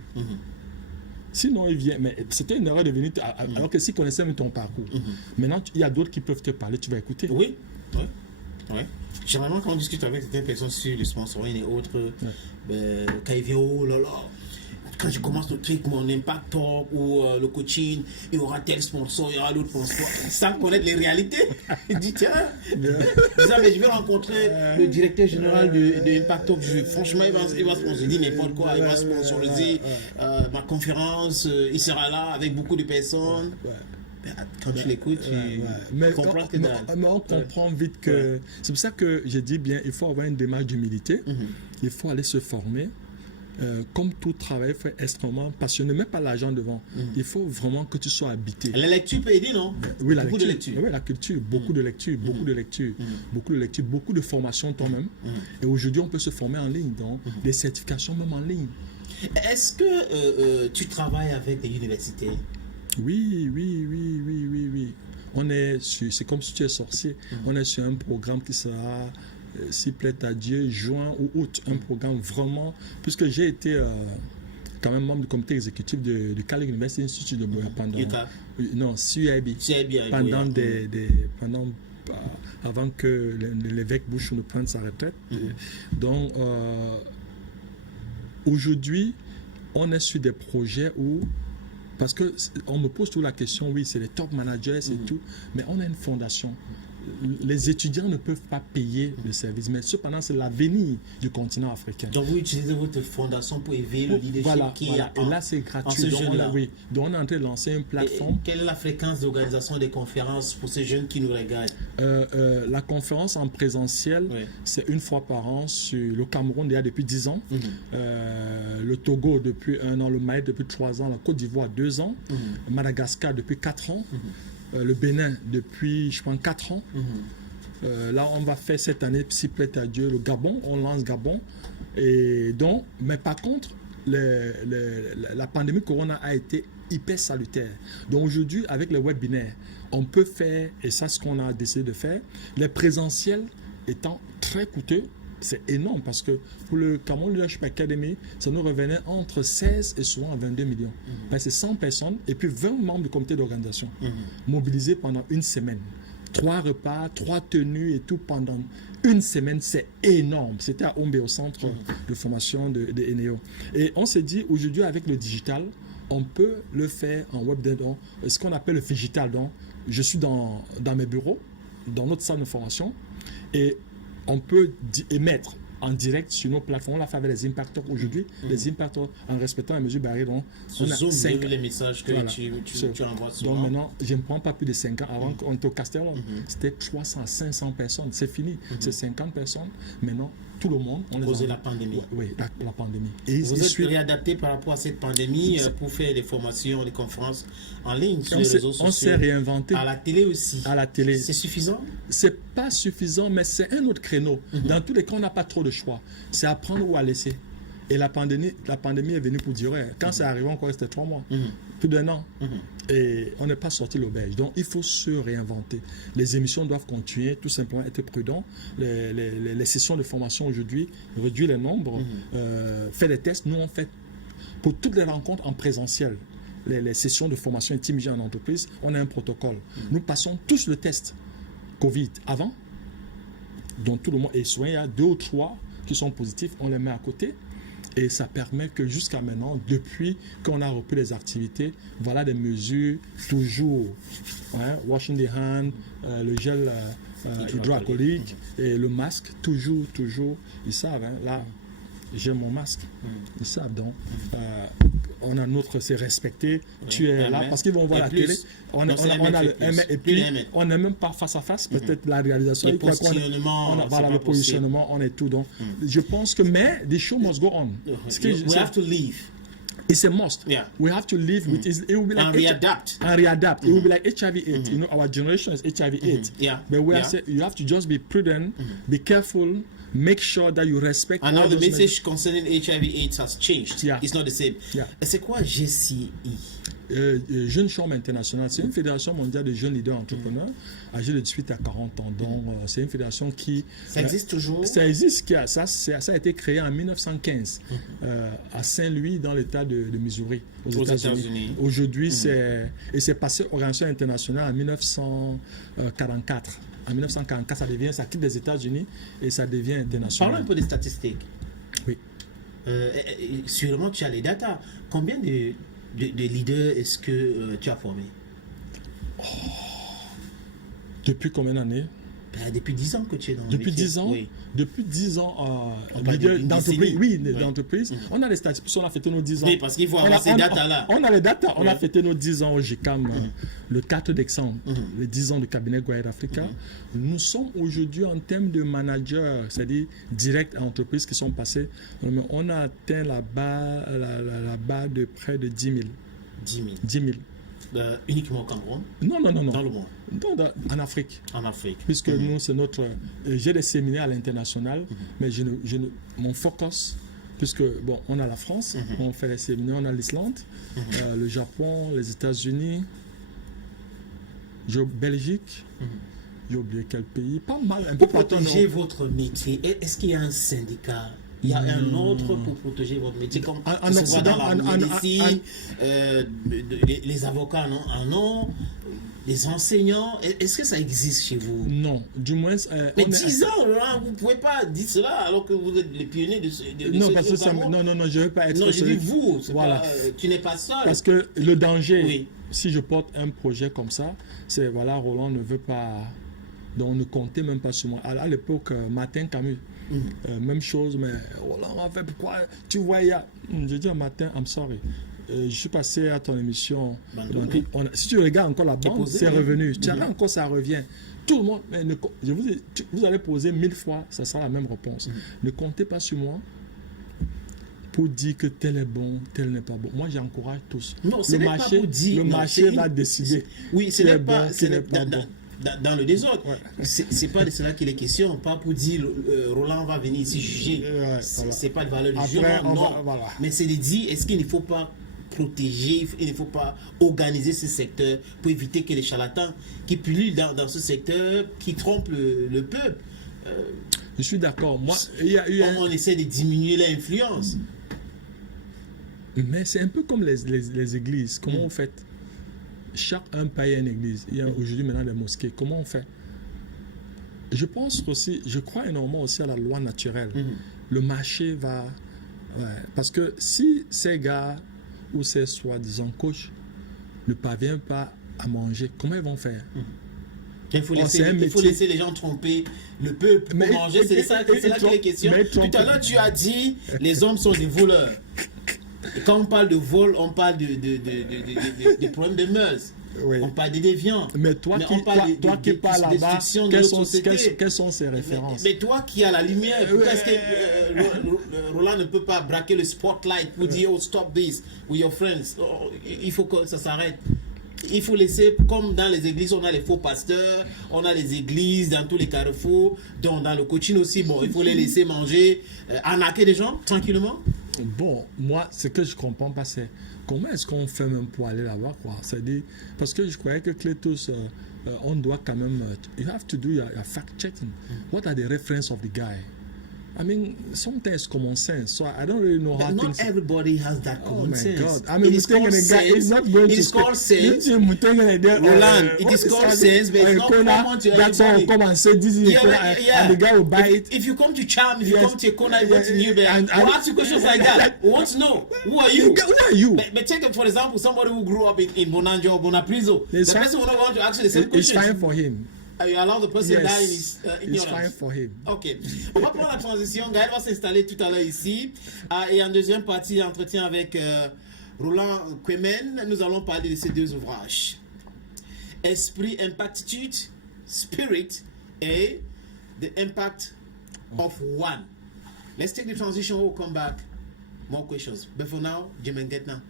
Sinon, il vient. Mais c'était une erreur de venir. Alors que s'il connaissait même ton parcours. Maintenant, il y a d'autres qui peuvent te parler. Tu vas écouter. Oui. Généralement, quand on discute avec certaines personnes sur le sponsoring et autres, quand il vient, oh là là. Quand je commence le truc, mon impact talk ou le coaching, il y aura tel sponsor, il y aura l'autre sponsor, sans connaître les réalités. Il dit tiens, mais je vais rencontrer le directeur général de Impact Talk. Franchement, il va sponsoriser n'importe quoi. Il va sponsoriser ma conférence. Il sera là avec beaucoup de personnes. Quand tu l'écoutes, tu comprends que mais on comprend vite que... C'est pour ça que j'ai dit bien, il faut avoir une démarche d'humilité. Il faut aller se former. Comme tout travail, il faut être extrêmement passionné, même pas l'argent devant. Il faut vraiment que tu sois habité. La lecture peut aider, non? Oui, beaucoup de lecture. Oui, la culture, beaucoup de lecture, beaucoup de lecture, beaucoup de formation toi-même. Et aujourd'hui, on peut se former en ligne, donc des certifications même en ligne. Est-ce que tu travailles avec des universités? Oui. C'est comme si tu es sorcier. On est sur un programme qui sera... s'il plaît à Dieu, juin ou août, un programme vraiment, puisque j'ai été quand même membre du comité exécutif du Cal University Institute de Boya pendant... Non, CUIB. Pendant avant que l'évêque Bush ne prenne sa retraite. Donc, aujourd'hui, on est sur des projets où... Parce qu'on me pose toujours la question, oui, c'est les top managers et tout, mais on a une fondation. les étudiants ne peuvent pas payer le service, mais cependant, c'est l'avenir du continent africain. Donc, vous utilisez votre fondation pour éveiller le leadership Et là, c'est gratuit. Donc, donc, on est en train de lancer une plateforme. Et quelle est la fréquence d'organisation des conférences pour ces jeunes qui nous regardent? La conférence en présentiel, c'est une fois par an sur le Cameroun, il y a depuis 10 ans. Le Togo depuis 1 an, le Mali depuis 3 ans, la Côte d'Ivoire 2 ans, Madagascar depuis 4 ans. Le Bénin depuis, je pense, 4 ans. Là, on va faire cette année, si plaît à Dieu, le Gabon. On lance Gabon. Et donc, mais par contre, la pandémie Corona a été hyper salutaire. Donc aujourd'hui, avec les webinaires, on peut faire, et ça, ce qu'on a décidé de faire, les présentiels étant très coûteux. C'est énorme parce que pour le Cameroun Leadership Academy, ça nous revenait entre 16 et souvent 22 millions. C'est 100 personnes et puis 20 membres du comité d'organisation mobilisés pendant une semaine. 3 repas, 3 tenues et tout pendant une semaine, c'est énorme. C'était à Ombe, au centre de formation de Eneo. Et on s'est dit, aujourd'hui, avec le digital, on peut le faire en web, donc, ce qu'on appelle le digital. Donc, je suis dans mes bureaux, dans notre salle de formation, et on peut émettre en direct sur nos plateformes. On l'a fait avec les impacteurs aujourd'hui. Les impacteurs, en respectant les mesures barrières, donc, on a 5 les messages que tu envoies souvent. Donc maintenant, je ne prends pas plus de 5 ans. Avant qu'on était au Castellon, c'était 300 à 500 personnes. C'est fini. C'est 50 personnes. Maintenant, tout le monde. On posé la pandémie. Oui, la pandémie. Et vous êtes réadapté par rapport à cette pandémie pour faire des formations, des conférences en ligne sur les réseaux sociaux. On s'est réinventé. À la télé aussi. À la télé. C'est suffisant? C'est pas suffisant, mais c'est un autre créneau. Dans tous les cas, on n'a pas trop de choix. C'est à prendre ou à laisser. Et la pandémie est venue pour durer. Quand c'est arrivé, encore c'était 3 mois. Plus d'1 an. Et on n'est pas sorti l'auberge. Donc, il faut se réinventer. Les émissions doivent continuer, tout simplement être prudent. Les sessions de formation aujourd'hui, réduire les nombres, faire des tests. Nous, on fait pour toutes les rencontres en présentiel. Les sessions de formation intimidées en entreprise, on a un protocole. Nous passons tous le test Covid avant, dont tout le monde est soigné. Il y a 2 ou 3 qui sont positifs, on les met à côté. Et ça permet que jusqu'à maintenant, depuis qu'on a repris les activités, voilà des mesures toujours, washing the hand, le gel hydroalcoolique et le masque, toujours, ils savent, là, j'ai mon masque, ils savent donc. On a notre, c'est respecté, tu es là, parce qu'ils vont voir la télé, on a le M et puis on n'est même pas face à face, peut-être la réalisation, le positionnement, on est tout. Donc, je pense que, mais the show must go on. We have to leave. It's a must. We have to live with it. It will be like and readapt. It will be like HIV/AIDS. You know, our generation is HIV/AIDS. But we are saying you have to just be prudent, be careful. Make sure that you respect. And now the message concerning HIV/AIDS has changed. It's not the same. C'est quoi GCI? Jeune Chambre Internationale, c'est une fédération mondiale de jeunes leaders entrepreneurs âgés de 18 à 40 ans. Donc, c'est une fédération qui... Ça existe toujours? Ça existe. Ça a été créé en 1915 à Saint-Louis, dans l'État de Missouri, aux États-Unis. Aujourd'hui, c'est passé organisation internationale en 1944. En 1944, ça quitte les États-Unis et ça devient international. Parlons un peu des statistiques. Oui. Sûrement, tu as les datas. Combien de leaders est-ce que tu as formé? Depuis combien d'années? Depuis 10 ans que tu es dans le Depuis métier. 10 ans, Oui. Depuis 10 ans, leader d'entreprise. Oui, d'entreprise. On a les statistiques, on a fêté nos 10 ans. Oui, parce qu'il faut avoir ces datas-là. On a les datas. On a fêté nos 10 ans au GICAM le 4 décembre, les 10 ans du cabinet Guayed Africa. Nous sommes aujourd'hui en termes de managers, c'est-à-dire direct à entreprise qui sont passés. On a atteint la barre de près de 10 000. 10 000. Uniquement au Cameroun? Non. Dans le monde? Non, en Afrique. En Afrique. Puisque nous, c'est notre... J'ai des séminaires à l'international, mais mon focus, puisque, bon, on a la France, on fait les séminaires, on a l'Islande, le Japon, les États-Unis, Belgique, j'ai oublié quel pays, pas mal. Un peu pour protéger votre métier, est-ce qu'il y a un syndicat? Il y a un autre pour protéger votre métier, comme en Occident, dans la médecine, les avocats en ont, les enseignants. Est-ce que ça existe chez vous? Non, du moins... mais 10 ans, là, vous ne pouvez pas dire cela alors que vous êtes les pionniers de ce non, parce que ça, non, je ne veux pas être... Non, je dis vous, voilà. Tu n'es pas seul. Parce que le danger, si je porte un projet comme ça, c'est, voilà, Roland ne veut pas Donc, on ne comptait même pas sur moi. À l'époque, Martin Camus, même chose, mais Roland m'a fait pourquoi tu vois, j'ai dit un matin, I'm sorry. Je suis passé à ton émission. Si tu regardes encore la bande, c'est revenu. Tu regardes encore, ça revient. Tout le monde, mais vous allez poser 1000 fois, ça sera la même réponse. Ne comptez pas sur moi pour dire que tel est bon, tel n'est pas bon. Moi, j'encourage tous. Non, le marché, pas pour dire, le marché va décider. Oui, ce n'est pas, bon, dans le désordre. Ouais. C'est pas de cela qu'il est question. Pas pour dire Roland va venir ici juger. C'est pas de valeur du jugement, non. Voilà. Mais c'est de dire, est-ce qu'il ne faut pas protéger, il ne faut pas organiser ce secteur pour éviter que les charlatans qui pullulent dans ce secteur, qui trompent le peuple. Je suis d'accord. Moi, on essaie de diminuer l'influence. Mais c'est un peu comme les églises. Comment on fait? Chacun paye une église. Il y a aujourd'hui maintenant des mosquées. Comment on fait? Je pense aussi, je crois énormément aussi à la loi naturelle. Le marché va... Ouais, parce que si ces gars ou ces soi-disant coachs ne parviennent pas à manger, comment ils vont faire? Il faut laisser les gens tromper le peuple pour manger. C'est là que les questions. Tout à l'heure, tu as dit les hommes sont des voleurs. Et quand on parle de vol, on parle de problèmes de mœurs. Oui. On parle des déviants. Mais toi qui parles là-bas, quelles sont ces références? Mais toi qui as la lumière, pourquoi est-ce que Roland ne peut pas braquer le spotlight pour dire oh stop this with your friends? Oh, il faut que ça s'arrête. Il faut laisser, comme dans les églises, on a les faux pasteurs, on a les églises dans tous les carrefours, donc dans le coaching aussi, bon, il faut les laisser manger, arnaquer des gens tranquillement. Bon, moi, ce que je ne comprends pas, c'est comment est-ce qu'on fait même pour aller là-bas, quoi. C'est-à-dire, parce que je croyais que Cletus, on doit quand même, you have to do your fact-checking. What are the references of the guy? I mean, sometimes it's common sense, so I don't really know how not everybody has that common sense. God. I mean, it's called sense. It is called sense. Roland, it is called sense, but it's not common to everybody. That's all come and say this is and the guy will buy it. If you come to Charm, if you come to a corner, you want to know that. We'll ask you questions like that. We want to know, who are you? Who are you? But take, for example, somebody who grew up in Bonanjo or Bonaprizo. The person will not want to ask you the same questions. It's fine for him. You allow the person die in his ignorance. It's fine for him. Ok. On va prendre la transition. Gaël va s'installer tout à l'heure ici. Et en deuxième partie, entretien avec Roland Kwemen, nous allons parler de ces deux ouvrages. Esprit, Impactitude, Spirit, et The Impact of One. Let's take the transition. We'll come back. More questions. But for now, Jim and Get now.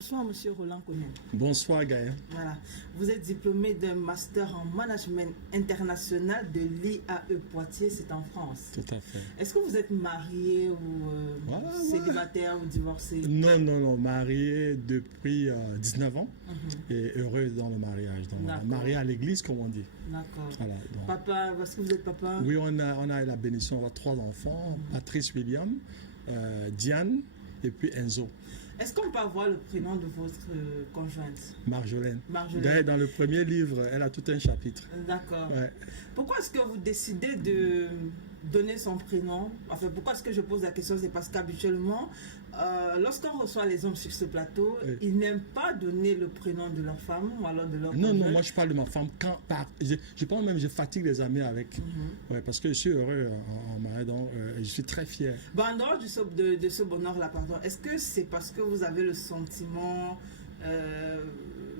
Bonsoir, Monsieur Roland Kwemen. Bonsoir, Gaël. Voilà. Vous êtes diplômé d'un master en management international de l'IAE Poitiers, c'est en France. Tout à fait. Est-ce que vous êtes marié ou célibataire ou divorcé? Non, marié depuis 19 ans et heureux dans le mariage. Donc, marié à l'église, comme on dit. D'accord. Voilà, papa, est-ce que vous êtes papa? Oui, on a la bénédiction, on a 3 enfants, Patrice William, Diane et puis Enzo. Est-ce qu'on peut avoir le prénom de votre conjointe? Marjolaine. D'ailleurs, dans le premier livre, elle a tout un chapitre. D'accord. Ouais. Pourquoi est-ce que vous décidez de donner son prénom? Enfin, pourquoi est-ce que je pose la question? C'est parce qu'habituellement, lorsqu'on reçoit les hommes sur ce plateau, ils n'aiment pas donner le prénom de leur femme ou alors de leur conjointe. Non, moi je parle de ma femme. Je pense même que je fatigue les amis avec. Parce que je suis heureux en mariage, donc je suis très fier. Bon, en dehors de ce bonheur-là, pardon, est-ce que c'est parce que vous avez le sentiment,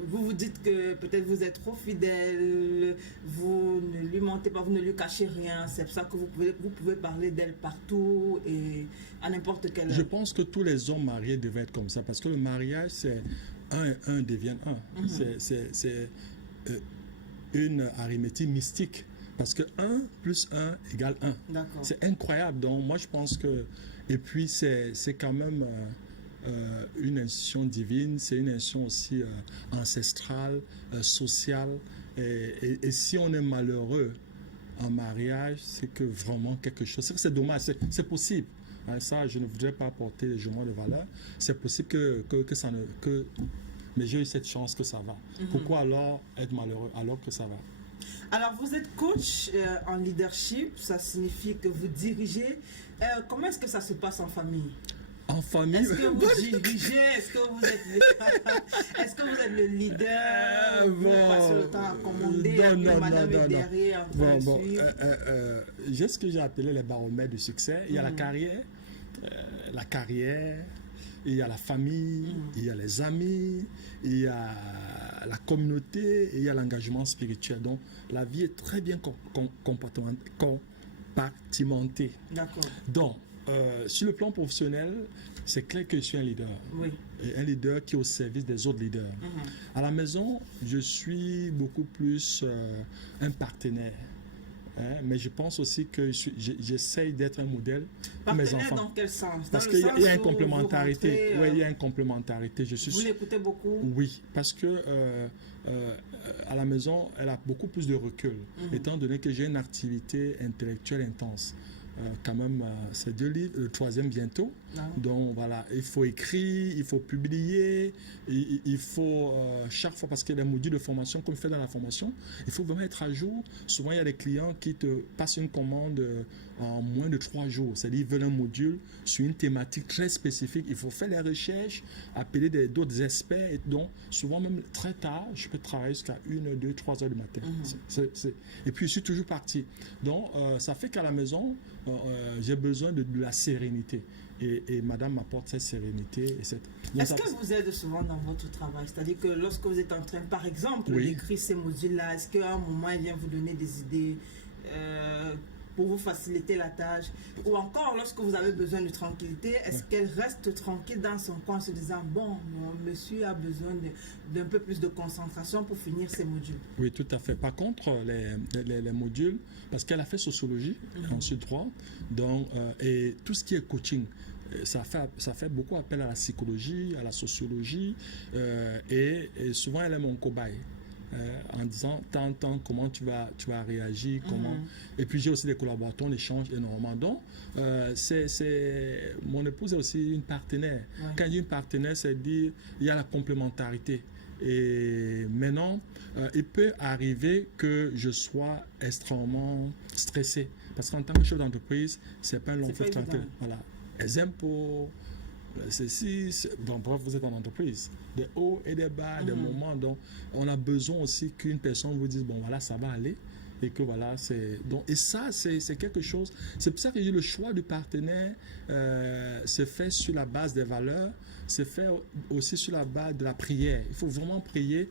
vous vous dites que peut-être vous êtes trop fidèle, vous ne lui mentez pas, vous ne lui cachez rien, c'est pour ça que vous pouvez parler d'elle partout et à n'importe quelle heure? Je pense que tous les hommes mariés devaient être comme ça, parce que le mariage, c'est un et un deviennent un. une arithmétique mystique. Parce que 1 plus 1 égale 1. D'accord. C'est incroyable. Donc, moi, je pense que... Et puis, c'est quand même une institution divine. C'est une institution aussi ancestrale, sociale. Et si on est malheureux en mariage, c'est que vraiment quelque chose... C'est que c'est dommage. C'est possible. Hein, ça, je ne voudrais pas apporter les jugements de valeur. C'est possible que ça ne... Mais j'ai eu cette chance que ça va. Pourquoi alors être malheureux alors que ça va? Alors, vous êtes coach en leadership, ça signifie que vous dirigez. Comment est-ce que ça se passe en famille? En famille... Est-ce que vous dirigez? Est-ce que vous êtes le leader? Vous passez le temps à commander? Madame est derrière en train de suivre. J'ai ce que j'ai appelé les baromètres du succès. Il y a la carrière, il y a la famille, il y a les amis, il y a la communauté et il y a l'engagement spirituel. Donc, la vie est très bien compartimentée. D'accord. Donc, sur le plan professionnel, c'est clair que je suis un leader. Oui. Et un leader qui est au service des autres leaders. À la maison, je suis beaucoup plus un partenaire. Hein, mais je pense aussi que j'essaye d'être un modèle pour mes enfants. Dans quel sens? Parce qu'il y a une complémentarité. Oui, il y a une complémentarité. Vous l'écoutez beaucoup? Oui, parce que à la maison, elle a beaucoup plus de recul, étant donné que j'ai une activité intellectuelle intense. Quand même, c'est 2 livres, le 3e bientôt. Donc voilà, il faut écrire, il faut publier, il faut chaque fois, parce qu'il y a des modules de formation, comme je fais dans la formation, il faut vraiment être à jour. Souvent, il y a des clients qui te passent une commande en moins de 3 jours. C'est-à-dire, ils veulent un module sur une thématique très spécifique. Il faut faire les recherches, appeler d'autres experts. Et donc, souvent même très tard, je peux travailler jusqu'à 1, 2, 3 heures du matin. Et puis, je suis toujours parti. Donc, ça fait qu'à la maison, j'ai besoin de la sérénité. Et madame m'apporte cette sérénité. Est-ce que vous aidez souvent dans votre travail? C'est-à-dire que lorsque vous êtes en train, par exemple, d'écrire ces modules-là, est-ce qu'à un moment, elle vient vous donner des idées pour vous faciliter la tâche? Ou encore, lorsque vous avez besoin de tranquillité, est-ce qu'elle reste tranquille dans son coin en se disant, bon, monsieur a besoin d'un peu plus de concentration pour finir ses modules? Oui, tout à fait. Par contre, les modules, parce qu'elle a fait sociologie, ensuite droit, donc, et tout ce qui est coaching, ça fait beaucoup appel à la psychologie, à la sociologie, et souvent elle est mon cobaye. En disant tant comment tu vas réagir, comment. Et puis j'ai aussi des collaborateurs, on échange énormément. Donc mon épouse est aussi une partenaire. Quand il y a une partenaire, c'est dire il y a la complémentarité. Et maintenant, il peut arriver que je sois extrêmement stressé, parce qu'en tant que chef d'entreprise, c'est pas un long fleuve tranquille. Voilà, les impôts. Bon, bref, vous êtes en entreprise, des hauts et des bas, des moments, donc on a besoin aussi qu'une personne vous dise bon voilà, ça va aller, et que voilà, et ça c'est quelque chose. C'est pour ça que le choix du partenaire se fait sur la base des valeurs, se fait aussi sur la base de la prière. Il faut vraiment prier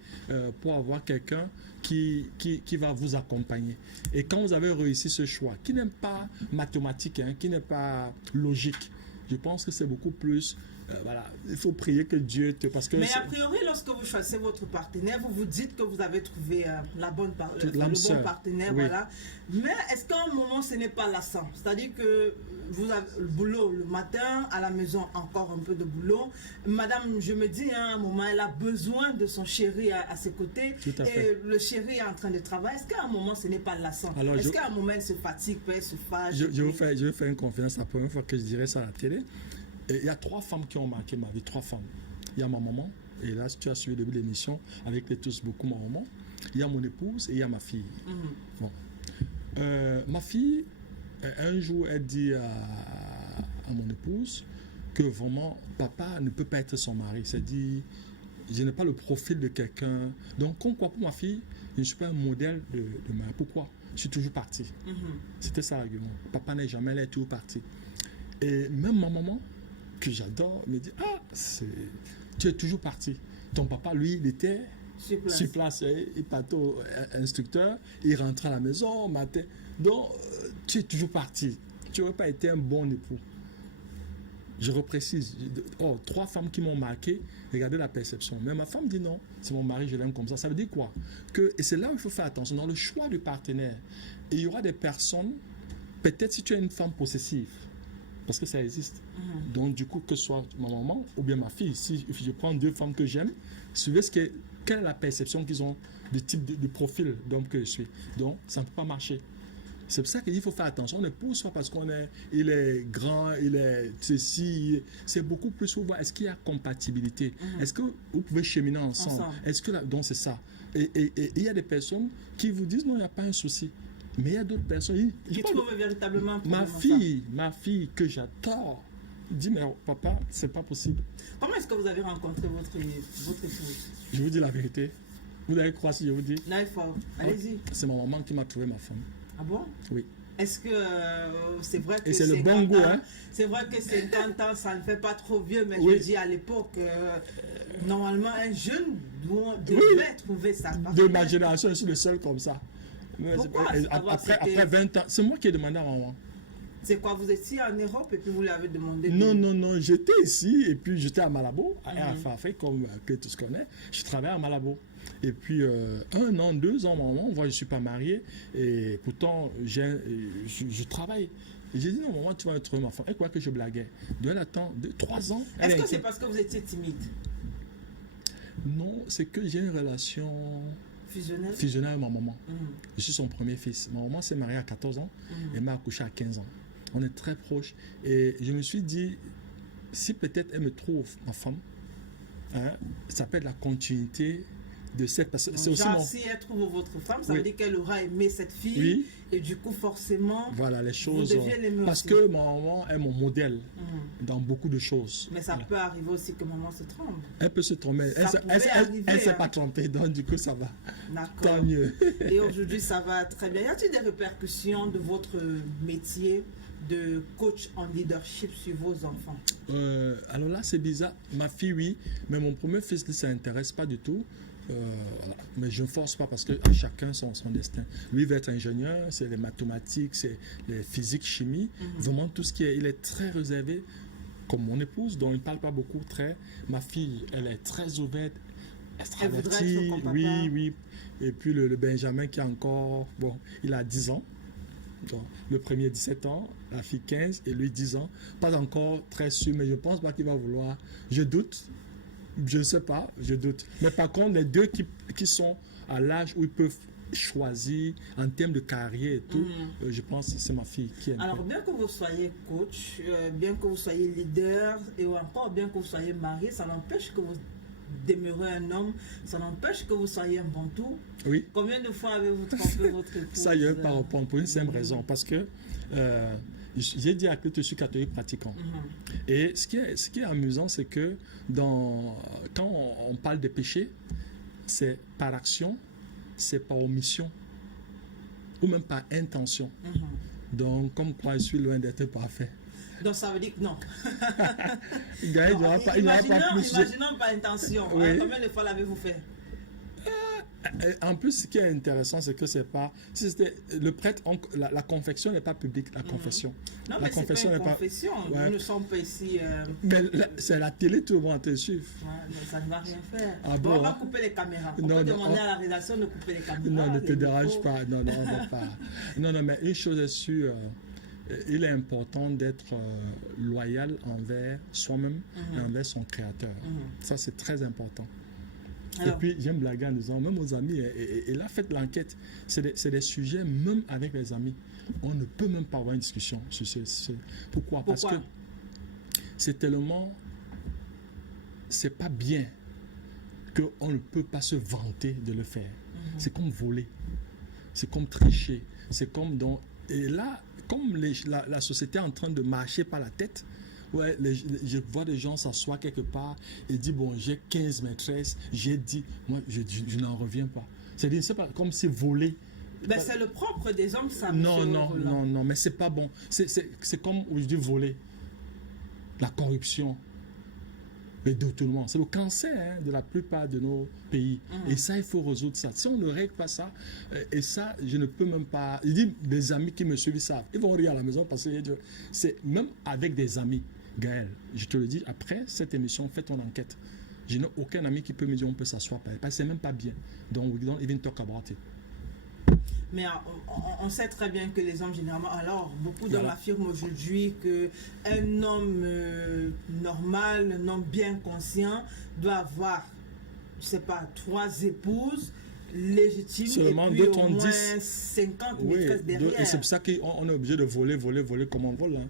pour avoir quelqu'un qui va vous accompagner. Et quand vous avez réussi ce choix, qui n'est pas mathématique, qui n'est pas logique, je pense que c'est beaucoup plus... voilà, il faut prier que Dieu te... Parce que mais a priori, lorsque vous choisissez votre partenaire, vous vous dites que vous avez trouvé le bon partenaire. Oui. Voilà. Mais est-ce qu'à un moment, ce n'est pas lassant? C'est-à-dire que vous avez le boulot le matin, à la maison, encore un peu de boulot. Madame, je me dis, à un moment, elle a besoin de son chéri à ses côtés. Et le chéri est en train de travailler. Est-ce qu'à un moment, ce n'est pas lassant? Est-ce qu'à un moment, elle se fatigue, elle se fâche? Je vais faire une conférence la première fois que je dirais ça à la télé. Et il y a 3 femmes qui ont marqué ma vie, 3 femmes. Il y a ma maman, et là, si tu as suivi le début de l'émission, avec les tous beaucoup ma maman. Il y a mon épouse et il y a ma fille. Bon. Ma fille, un jour, elle dit à mon épouse que vraiment, papa ne peut pas être son mari. C'est dit, je n'ai pas le profil de quelqu'un. Donc, pourquoi pour ma fille, je ne suis pas un modèle de mari? Pourquoi? Je suis toujours parti. C'était ça l'argument. Papa n'est jamais là, il est toujours parti. Et même ma maman, que j'adore, me dit, tu es toujours parti. Ton papa, lui, il était sur place. Il partait au instructeur, il rentrait à la maison, matin. Donc, tu es toujours parti. Tu n'aurais pas été un bon époux. Je reprécise, 3 femmes qui m'ont marqué, regardez la perception. Mais ma femme dit non, c'est mon mari, je l'aime comme ça. Ça veut dire quoi? Et c'est là où il faut faire attention, dans le choix du partenaire. Et il y aura des personnes, peut-être si tu es une femme possessive, parce que ça existe. Donc du coup, que ce soit ma maman ou bien ma fille, si je prends 2 femmes que j'aime, suivez quelle est la perception qu'ils ont du type de profil d'homme que je suis. Donc ça ne peut pas marcher. C'est pour ça qu'il faut faire attention. On ne pousse pas parce il est grand, il est ceci. C'est beaucoup plus souvent. Est-ce qu'il y a compatibilité? Est-ce que vous pouvez cheminer ensemble? Est-ce que donc c'est ça. Et il y a des personnes qui vous disent non, il n'y a pas un souci. Mais il y a d'autres personnes qui trouvent véritablement ma fille que j'adore dit mais papa, c'est pas possible. Comment est-ce que vous avez rencontré votre épouse? Je vous dis la vérité. Vous allez croire si je vous dis. Non, il faut. Allez-y. C'est ma maman qui m'a trouvé ma femme. Ah bon? Oui. Est-ce que c'est vrai que et c'est le bon goût, hein? C'est vrai que 50 ans, ça ne fait pas trop vieux, mais oui. je dis à l'époque, normalement, un jeune devait trouver ça. De ma génération, je suis le seul comme ça. Pourquoi? Après 20 ans, c'est moi qui ai demandé à maman. C'est quoi? Vous étiez en Europe et puis vous l'avez demandé? Non, j'étais ici et puis j'étais à Malabo, à Fafé, comme que tu connais. Je travaillais à Malabo. Et puis, 1 an, 2 ans, maman, moi, je ne suis pas marié. Et pourtant, je travaille. Et j'ai dit, non, maman, tu vas trouver ma femme. Elle croit que je blaguais. Elle attend 3 ans. Est-ce que c'est parce que vous étiez timide? Non, c'est que j'ai une relation fusionnelle avec ma maman. Je suis son premier fils. Ma maman s'est mariée à 14 ans et m'a accouché à 15 ans. On est très proches. Et je me suis dit, si peut-être elle me trouve ma femme, ça peut être la continuité de cette personne. C'est aussi si elle trouve votre femme, ça veut dire qu'elle aura aimé cette fille. Oui. Et du coup, forcément, voilà, les choses. Vous deviez l'aimer parce aussi. que ma maman est mon modèle dans beaucoup de choses. Mais ça peut arriver aussi que maman se trompe. Elle peut se tromper. Elle ne s'est pas trompée, donc du coup, ça va. D'accord. Tant mieux. Et aujourd'hui, ça va très bien. Y a-t-il des répercussions de votre métier de coach en leadership sur vos enfants? Alors là, c'est bizarre. Ma fille, oui, mais mon premier fils, lui, ça n'intéresse pas du tout. Voilà. Mais je ne force pas parce que chacun son destin. Lui va être ingénieur, c'est les mathématiques, c'est les physique, chimie, vraiment tout ce qui est. Il est très réservé, comme mon épouse, dont il ne parle pas beaucoup. Ma fille, elle est très ouverte, extravertie. Oui. Et puis le Benjamin qui a encore, bon, il a 10 ans. Donc, le premier 17 ans, la fille 15 et lui 10 ans. Pas encore très sûr, mais je ne pense pas qu'il va vouloir. Je doute. Je ne sais pas, je doute. Mais par contre, les deux qui sont à l'âge où ils peuvent choisir en termes de carrière et tout, je pense que c'est ma fille qui est. Alors, bien que vous soyez coach, bien que vous soyez leader et encore bien que vous soyez marié, ça n'empêche que vous demeurez un homme, ça n'empêche que vous soyez un bantou. Oui. Combien de fois avez-vous trompé votre épouse? Ça, je ne vais pas répondre pour une simple raison. Parce que j'ai dit à que je suis catholique pratiquant. Et ce qui est amusant, c'est que quand on parle de péché, c'est par action, c'est par omission, ou même par intention. Donc, comme quoi je suis loin d'être parfait. Donc, ça veut dire que non. Imaginons par intention. Oui. Combien de fois l'avez-vous fait? En plus, ce qui est intéressant, c'est que c'est pas. Si c'était le prêtre, la confession n'est pas publique, la confession. Non, la mais confession c'est pas une confession. Ouais. Nous ne sommes pas ici. Mais c'est la télé, tout le monde te suit. Ouais, mais ça ne va rien faire. Ah on va couper les caméras. On peut demander à la rédaction de couper les caméras. Non, ne te dérange pas. Non, on va pas. Non, mais une chose est sûre. Il est important d'être loyal envers soi-même et envers son créateur. Ça, c'est très important. Alors, et puis, j'aime blaguer en disant, même aux amis, et là, faites l'enquête. C'est des sujets, même avec les amis, on ne peut même pas avoir une discussion sur Pourquoi? Parce que c'est tellement... C'est pas bien qu'on ne peut pas se vanter de le faire. C'est comme voler. C'est comme tricher. C'est comme... Et là, comme la société est en train de marcher par la tête, ouais, je vois des gens s'asseoir quelque part et dire, bon, j'ai 15 maîtresses, j'ai 10, moi, je n'en reviens pas. C'est pas comme si voler. Ben, c'est le propre des hommes, ça. Non, mais c'est pas bon. C'est comme, je dis, voler. La corruption. Le détournement. C'est le cancer de la plupart de nos pays. Et ça, il faut résoudre ça. Si on ne règle pas ça, et ça, je ne peux même pas... Il dit, des amis qui me suivent savent. Ils vont rire à la maison parce que c'est même avec des amis. Gaël, je te le dis, après cette émission, fais ton enquête. Je n'ai aucun ami qui peut me dire on peut s'asseoir, parce que c'est même pas bien. Donc, we don't even talk about it. Mais on sait très bien que les hommes, généralement, alors beaucoup d'hommes Voilà. affirment aujourd'hui qu'un homme normal, un homme bien conscient, doit avoir, je sais pas, 3 épouses légitimes Seulement et puis deux, au 30, moins 10. 50 Oui, maîtresses derrière. et c'est pour ça qu'on est obligé de voler comme on vole. Hein.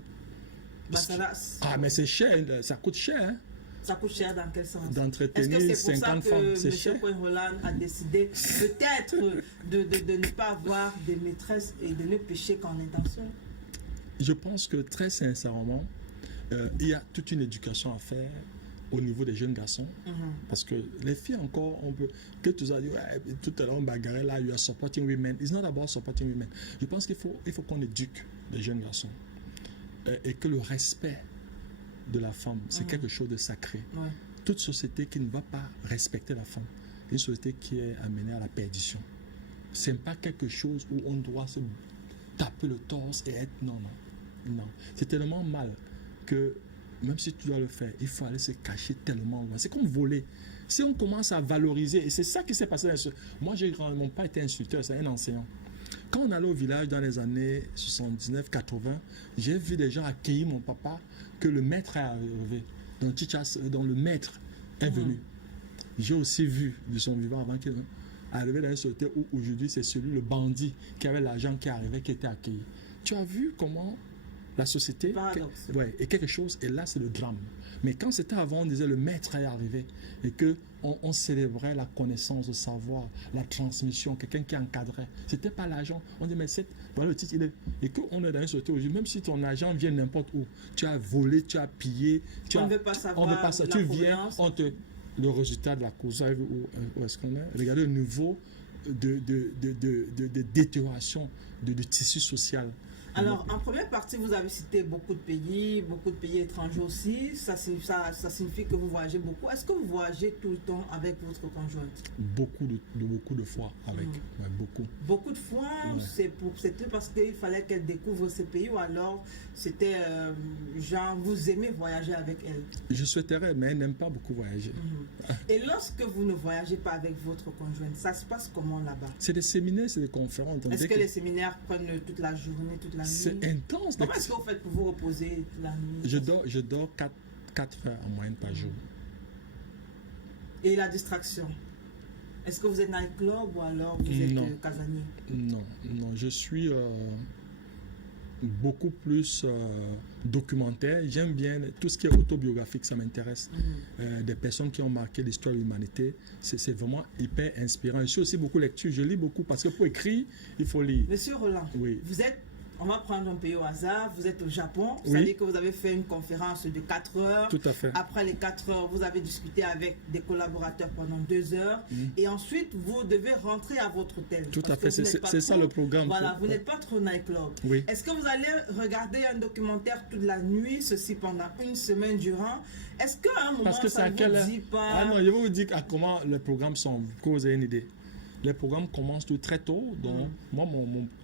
Bah, ça, va- Ah, mais c'est cher, ça coûte cher. Hein. ça coûte cher dans quel sens? D'entretenir Est-ce que c'est pour 50 ça femmes, que c'est M. cher. Cohen-Roland a décidé peut-être de ne pas avoir des maîtresses et de ne pécher qu'en intention? Je pense que très sincèrement, il y a toute une éducation à faire au niveau des jeunes garçons. Parce que les filles encore, on peut... Que tu as dit, ouais, tout à l'heure on bagarrait là, you are supporting women. It's not about supporting women. Je pense qu'il faut qu'on éduque les jeunes garçons. Et que le respect de la femme, c'est quelque chose de sacré. Ouais. Toute société qui ne va pas respecter la femme, une société qui est amenée à la perdition. Ce n'est pas quelque chose où on doit se taper le torse et être... Non, non, non. C'est tellement mal que même si tu dois le faire, il faut aller se cacher tellement loin. C'est comme voler. Si on commence à valoriser, et c'est ça qui s'est passé dans ce... Moi, mon père était instituteur, c'est un enseignant. Quand on allait au village dans les années 79-80, j'ai vu des gens accueillir mon papa, que le maître est arrivé. Donc le maître est venu. J'ai aussi vu de son vivant avant qu'il arrive dans une société où aujourd'hui c'est celui, le bandit, qui avait l'argent qui arrivait, qui était accueilli. Tu as vu comment la société... Ouais, et quelque chose, et là c'est le drame. Mais quand c'était avant, on disait le maître est arrivé et qu'on célébrait la connaissance, le savoir, la transmission, quelqu'un qui encadrait. C'était pas l'argent. On dit, mais voilà le titre, il est... Et qu'on est dans une société aujourd'hui, même si ton argent vient n'importe où, tu as volé, tu as pillé, On ne veut pas savoir. on veut pas ça. la Tu viens, provenance. le résultat de la cause, où est-ce qu'on est? Regardez le niveau de détérioration de tissu social. Alors, en première partie, vous avez cité beaucoup de pays étrangers aussi. Ça signifie que vous voyagez beaucoup. Est-ce que vous voyagez tout le temps avec votre conjointe? Beaucoup de fois avec. Ouais, beaucoup. Beaucoup de fois, Ouais. c'était parce qu'il fallait qu'elle découvre ces pays ou alors c'était genre vous aimez voyager avec elle? Je souhaiterais, mais elle n'aime pas beaucoup voyager. Et lorsque vous ne voyagez pas avec votre conjointe, ça se passe comment là-bas? C'est des séminaires, c'est des conférences. Est-ce que les séminaires prennent toute la journée, toute la nuit? C'est intense. Comment est-ce que vous faites pour vous reposer la nuit? Je dors 4 heures en moyenne par jour. Et la distraction? Est-ce que vous êtes nightclub ou alors vous êtes casanier? Non, je suis beaucoup plus documentaire. J'aime bien tout ce qui est autobiographique, ça m'intéresse. Des personnes qui ont marqué l'histoire de l'humanité, c'est vraiment hyper inspirant. Je suis aussi beaucoup lecture, je lis beaucoup parce que pour écrire, il faut lire. Monsieur Roland, Oui. vous êtes, on va prendre un pays au hasard, vous êtes au Japon, Oui. ça veut dire que vous avez fait une conférence de 4 heures. Tout à fait. Après les 4 heures, vous avez discuté avec des collaborateurs pendant 2 heures. Et ensuite, vous devez rentrer à votre hôtel. Tout Parce à fait, que vous n'êtes pas c'est ça trop- le programme. Voilà, vous n'êtes pas trop nightclub. Oui. Est-ce que vous allez regarder un documentaire toute la nuit, ceci pendant une semaine durant? Est-ce qu'à un moment, Parce que ça c'est à ne quelle vous heure? dit pas... Ah non, je vais vous dire à comment les programmes sont, pour que vous ayez une idée. Les programmes commencent tout très tôt. Donc, moi,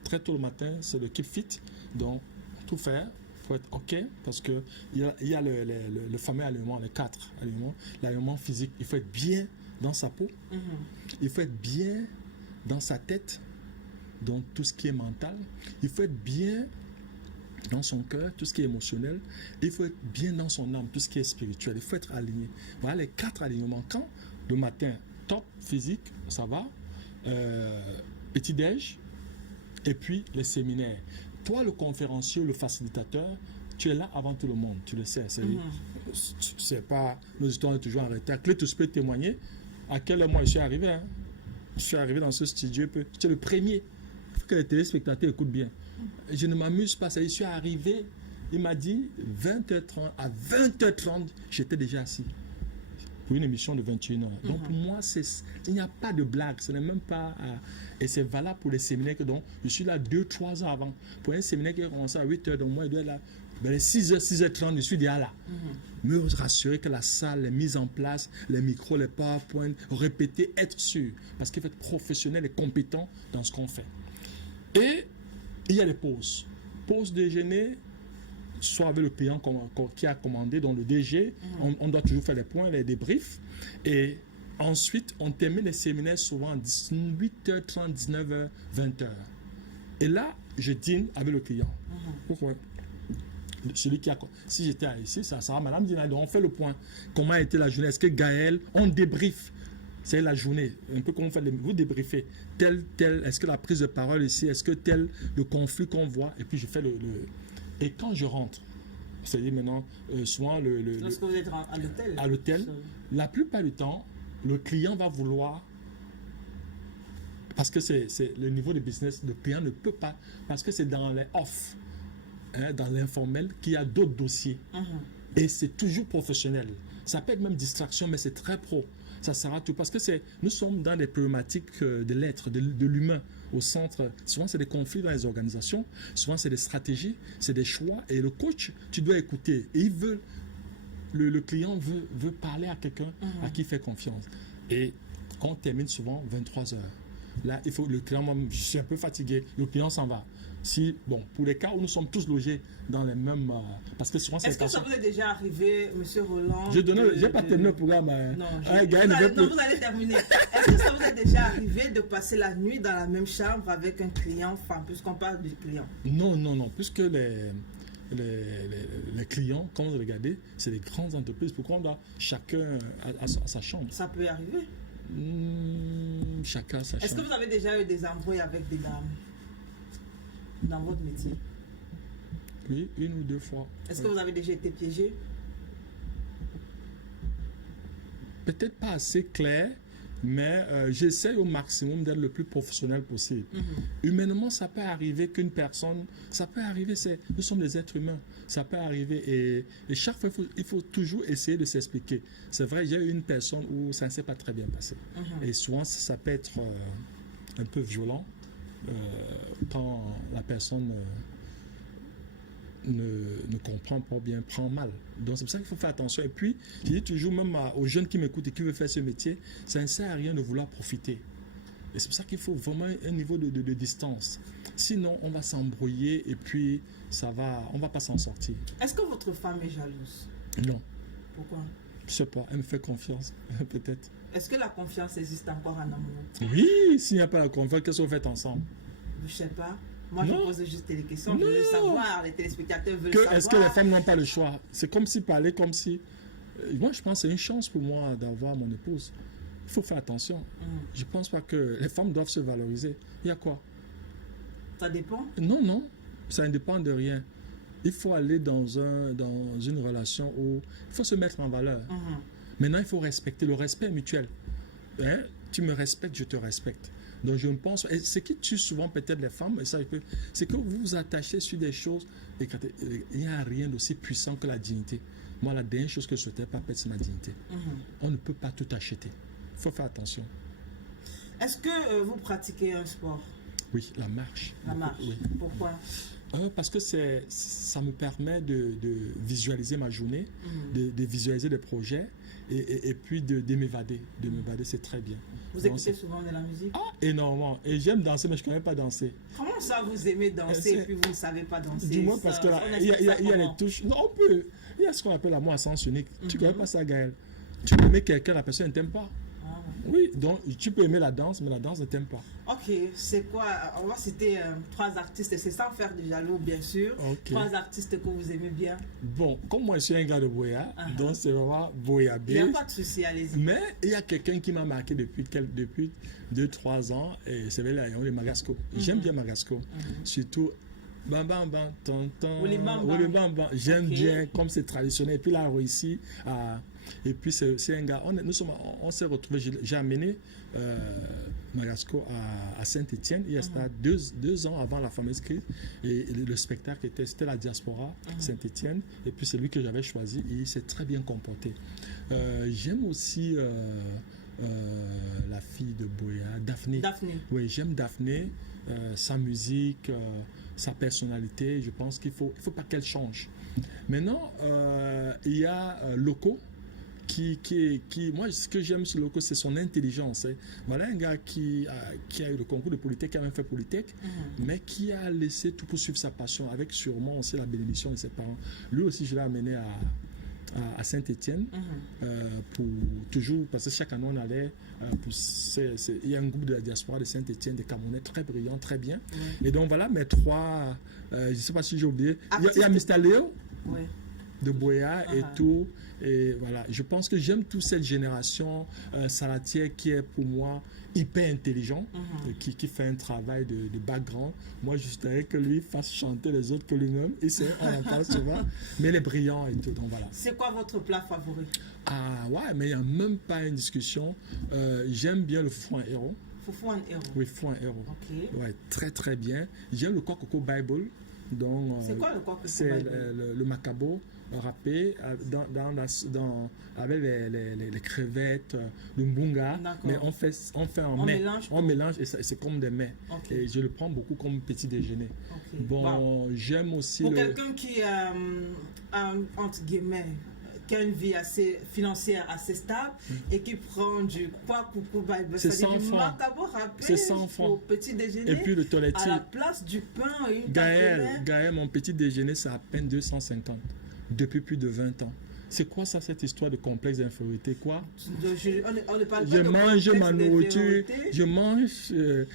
très tôt le matin, c'est le Keep Fit. Donc, tout faire, il faut être OK, parce qu'il y a le fameux alignement, les 4 alignements. L'alignement physique, il faut être bien dans sa peau. Il faut être bien dans sa tête, donc tout ce qui est mental. Il faut être bien dans son cœur, tout ce qui est émotionnel. Il faut être bien dans son âme, tout ce qui est spirituel. Il faut être aligné. Voilà les 4 alignements. Quand le matin, top, physique, ça va. Petit-déj, et puis les séminaires. Toi, le conférencier, le facilitateur, tu es là avant tout le monde, tu le sais. C'est pas, nos histoires sont toujours en retard. Clé, tu peux témoigner à quel moment je suis arrivé. Hein? Je suis arrivé dans ce studio, j'étais le premier. Il faut que les téléspectateurs écoutent bien. Je ne m'amuse pas, je suis arrivé, il m'a dit 20h30, à 20h30, j'étais déjà assis. Pour une émission de 21h. Donc pour moi, il n'y a pas de blague, ce n'est même pas... et c'est valable pour les séminaires que donc, je suis là 2-3 heures avant. Pour un séminaire qui a commencé à 8h, donc moi, il doit être là. Ben, 6h, 6h30, je suis déjà là. Me rassurer que la salle est mise en place, les micros, les PowerPoint, répéter, être sûr. Parce qu'il faut être professionnel et compétent dans ce qu'on fait. Et il y a les pauses. Pause déjeuner, soit avec le client qui a commandé, donc le DG, on doit toujours faire les points, les débriefs. Et ensuite, on termine les séminaires souvent à 18h30, 19h, 20h. Et là, je dîne avec le client. Pourquoi? Celui qui a... Si j'étais ici, ça sera Madame Dina. Donc, on fait le point. Comment a été la journée? Est-ce que Gaël, on débriefe? C'est la journée. Un peu comme vous débriefez. Tel, est-ce que la prise de parole ici, est-ce que tel, le conflit qu'on voit? Et puis, je fais Et quand je rentre, c'est-à-dire maintenant, souvent lorsque vous êtes à l'hôtel, la plupart du temps, le client va vouloir, parce que c'est le niveau de business, le client ne peut pas, parce que c'est dans les off, dans l'informel, qu'il y a d'autres dossiers. Et c'est toujours professionnel. Ça peut être même distraction, mais c'est très pro. Ça sert à tout. Parce que nous sommes dans des problématiques de l'être, de l'humain au centre. Souvent, c'est des conflits dans les organisations. Souvent, c'est des stratégies, c'est des choix. Et le coach, tu dois écouter. Et il veut, le client veut parler à quelqu'un à qui il fait confiance. Et quand on termine souvent 23h, là, le client, moi, je suis un peu fatigué. Le client s'en va. Pour les cas où nous sommes tous logés dans les mêmes... parce que souvent, est-ce que ça vous est déjà arrivé, Monsieur Roland? Je n'ai pas terminé le programme. Non, vous allez terminer. Est-ce que ça vous est déjà arrivé de passer la nuit dans la même chambre avec un client, enfin, puisqu'on parle du client? Non. Puisque les clients, quand vous regardez, c'est des grandes entreprises. Pourquoi on doit chacun à sa chambre? Ça peut arriver. Chacun à sa chambre. Est-ce que vous avez déjà eu des embrouilles avec des dames dans votre métier? Oui, 1 ou 2 fois. Est-ce que vous avez déjà été piégé? Peut-être pas assez clair, mais j'essaie au maximum d'être le plus professionnel possible. Humainement, ça peut arriver qu'une personne, ça peut arriver, nous sommes des êtres humains, ça peut arriver et chaque fois, il faut toujours essayer de s'expliquer. C'est vrai, j'ai eu une personne où ça ne s'est pas très bien passé. Et souvent, ça peut être un peu violent. Quand la personne ne comprend pas bien, prend mal. Donc c'est pour ça qu'il faut faire attention. Et puis, je dis toujours même aux jeunes qui m'écoutent et qui veulent faire ce métier, ça ne sert à rien de vouloir profiter. Et c'est pour ça qu'il faut vraiment un niveau de distance. Sinon, on va s'embrouiller et puis on ne va pas s'en sortir. Est-ce que votre femme est jalouse? Non. Pourquoi? Je ne sais pas, elle me fait confiance, peut-être. Est-ce que la confiance existe encore en amour? Oui, s'il n'y a pas la confiance, qu'est-ce que vous faites ensemble? Je ne sais pas. Moi, je pose juste des questions. Je veux savoir, les téléspectateurs veulent savoir. Est-ce que les femmes n'ont pas le choix? C'est comme si parler comme si... Moi, je pense que c'est une chance pour moi d'avoir mon épouse. Il faut faire attention. Je ne pense pas que les femmes doivent se valoriser. Il y a quoi? Ça dépend? Non. Ça ne dépend de rien. Il faut aller dans une relation où il faut se mettre en valeur. Maintenant, il faut respecter. Le respect mutuel. Tu me respectes, je te respecte. Donc, je me pense... Et ce qui tue souvent peut-être les femmes, c'est que vous vous attachez sur des choses... Et il n'y a rien d'aussi puissant que la dignité. Moi, la dernière chose que je souhaitais pas perdre, c'est ma dignité. On ne peut pas tout acheter. Il faut faire attention. Est-ce que vous pratiquez un sport? Oui, la marche. La marche. Oui. Pourquoi? Parce que ça me permet de visualiser ma journée, de visualiser des projets et puis de m'évader. De m'évader, c'est très bien. Vous écoutez souvent de la musique? Ah, énormément. Et j'aime danser, mais je ne connais pas danser. Comment ça, vous aimez danser et puis vous ne savez pas danser? Du moins, parce qu'il y a les touches. Non, on peut. Il y a ce qu'on appelle l'amour à sens unique. Tu ne connais pas ça, Gaël. Tu peux aimer quelqu'un, la personne ne t'aime pas. Oui, donc tu peux aimer la danse, mais la danse ne t'aime pas. Ok, c'est quoi? On va citer 3 artistes, c'est sans faire de jaloux, bien sûr. Okay. 3 artistes que vous aimez bien. Bon, comme moi je suis un gars de Boya, donc c'est vraiment Boya B. Il n'y a pas de souci, allez-y. Mais il y a quelqu'un qui m'a marqué depuis 2-3 ans, et c'est le Magasco. J'aime bien Magasco, surtout. Bam bam bam, tonton. J'aime bien comme c'est traditionnel. Et puis là, réussi à. Et puis c'est un gars. On s'est retrouvés. J'ai amené Magasco à Saint-Étienne. Il y a 2 ans avant la fameuse crise. Et le spectacle c'était la diaspora Saint-Étienne. Et puis c'est lui que j'avais choisi. Et il s'est très bien comporté. J'aime aussi la fille de Boya, Daphné. Oui, j'aime Daphné. Sa musique, sa personnalité, je pense qu'il faut pas qu'elle change. Maintenant, il y a Loco, moi, ce que j'aime sur Loco, c'est son intelligence. Hein. Voilà un gars qui a eu le concours de Polytech, qui a même fait Polytech, mais qui a laissé tout pour suivre sa passion, avec sûrement aussi la bénédiction de ses parents. Lui aussi, je l'ai amené à Saint-Étienne pour toujours, parce que chaque année on allait, il y a un groupe de la diaspora de Saint-Étienne, des Camerounais très brillants, très bien. Et donc voilà mes trois, je ne sais pas si j'ai oublié, il y a Mr. Léo de Boya et tout. Et voilà, je pense que j'aime toute cette génération salatière qui est pour moi hyper intelligent, qui fait un travail de background. Moi, je voudrais que lui fasse chanter les autres que lui-même. Et on en parle souvent, mais il est brillant et tout. Donc voilà. C'est quoi votre plat favori? Ah ouais, mais il n'y a même pas une discussion. J'aime bien le foufou en héros. Foufou en héros. Oui, foufou en héros. Ok. Ouais, très très bien. J'aime le Coco Bible. C'est quoi le Coco Bible? C'est le macabo râpé avec les crevettes, le mbunga, mais on fait en mets. On mélange et c'est comme des mets. Et je le prends beaucoup comme petit déjeuner. Bon, j'aime aussi pour quelqu'un qui entre guillemets, qui a une vie assez financière assez stable et qui prend du Kwakuku Bible, c'est 100 francs. C'est 100 francs au petit déjeuner. Et puis le toiletier. À la place du pain et une Gaël, mon petit déjeuner, c'est à peine 250 depuis plus de 20 ans. C'est quoi ça, cette histoire de complexe d'infériorité? Quoi? Je mange ma nourriture, je mange.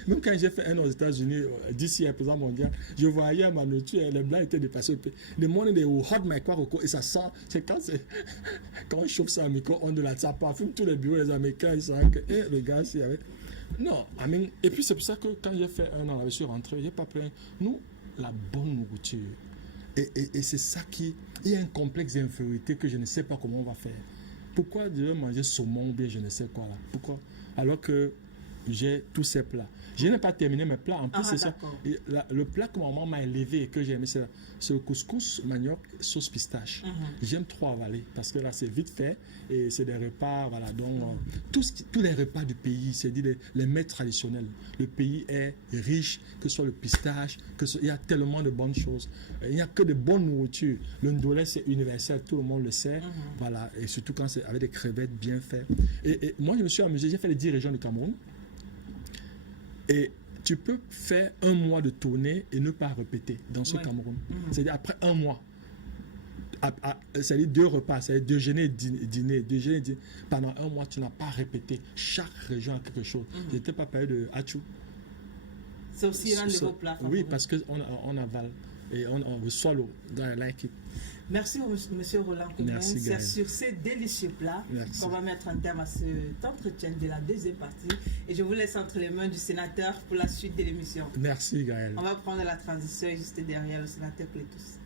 Même quand j'ai fait un aux États-Unis, d'ici à présent mondial, je voyais ma nourriture, les blancs étaient dépassés. Le monde est hot my coco et ça sent. C'est quand on chauffe ça au micro-ondes, ça parfume tous les bureaux, les Américains, ils savent que le gars, s'il y avait. Non, et puis c'est pour ça que quand j'ai fait un an, je suis rentré, j'ai pas plein. Nous, la bonne nourriture. Et c'est ça qui... Il y a un complexe d'infériorité que je ne sais pas comment on va faire. Pourquoi je vais manger saumon ou bien je ne sais quoi là? Pourquoi? Alors que j'ai tous ces plats. Je n'ai pas terminé mes plats. En plus, c'est ça. Le plat que maman m'a élevé et que j'ai aimé, c'est le couscous manioc sauce pistache. J'aime trop avaler parce que là, c'est vite fait et c'est des repas. Voilà, donc, tous les repas du pays, c'est-à-dire les mets traditionnels. Le pays est riche, que ce soit le pistache, il y a tellement de bonnes choses. Il n'y a que de bonnes nourritures. Le ndolé, c'est universel, tout le monde le sait. Voilà, et surtout quand c'est avec des crevettes bien faites. Et moi, je me suis amusé, j'ai fait les 10 régions du Cameroun. Et tu peux faire un mois de tournée et ne pas répéter dans ce Cameroun. C'est-à-dire après un mois, c'est-à-dire 2 repas, c'est-à-dire déjeuner, dîner, déjeuner, dîner. Pendant un mois, tu n'as pas répété. Chaque région a quelque chose. Je n'étais pas parlé de Achou. C'est aussi l'un de vos plats favoris. Oui, parce qu'on avale et on swallow. I like it. Merci, monsieur Roland Koumène. C'est sur ces délicieux plats qu'on va mettre un terme à cet entretien de la deuxième partie. Et je vous laisse entre les mains du sénateur pour la suite de l'émission. Merci, Gaël. On va prendre la transition juste derrière le sénateur Clétus.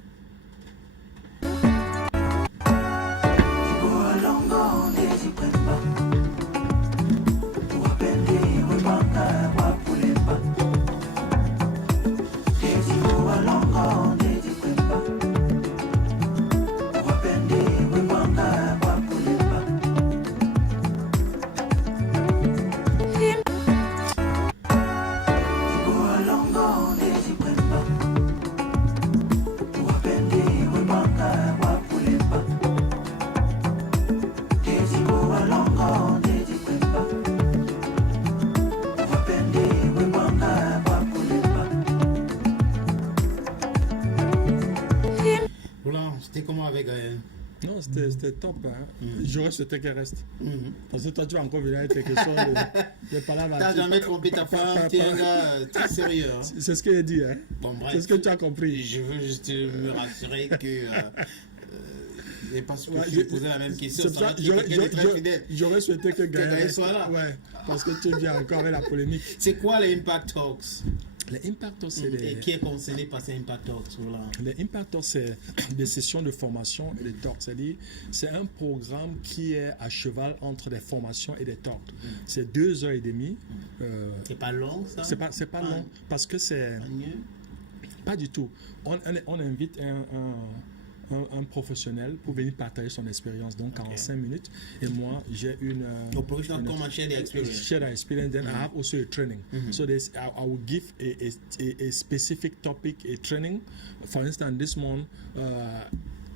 Non, c'était top. Hein. J'aurais souhaité qu'elle reste. Parce que toi, tu vas encore venir avec tes questions. T'as jamais trompé ta femme, t'es un gars très sérieux. Hein. C'est ce qu'elle dit. Hein. Bon, bref, c'est ce que tu as compris. Je veux juste me rassurer que... et parce que je posais la même question, j'aurais souhaité que Gaël soit là. Ouais, parce que tu viens encore avec la polémique. C'est quoi les Impact Talks? Les Impact Talks, c'est Et qui est concerné par ces Impact Talks? Les Impact Talks, c'est des sessions de formation et des talks. C'est-à-dire, c'est un programme qui est à cheval entre des formations et des talks. C'est 2h30. C'est pas long, ça? C'est pas long, parce que c'est... Pas du tout. On invite un professionnel pour venir partager son expérience, donc 45 minutes. Et moi, j'ai une share the experience. Share the experience, then I have also a training. So I will give a specific topic, a training. For instance, this one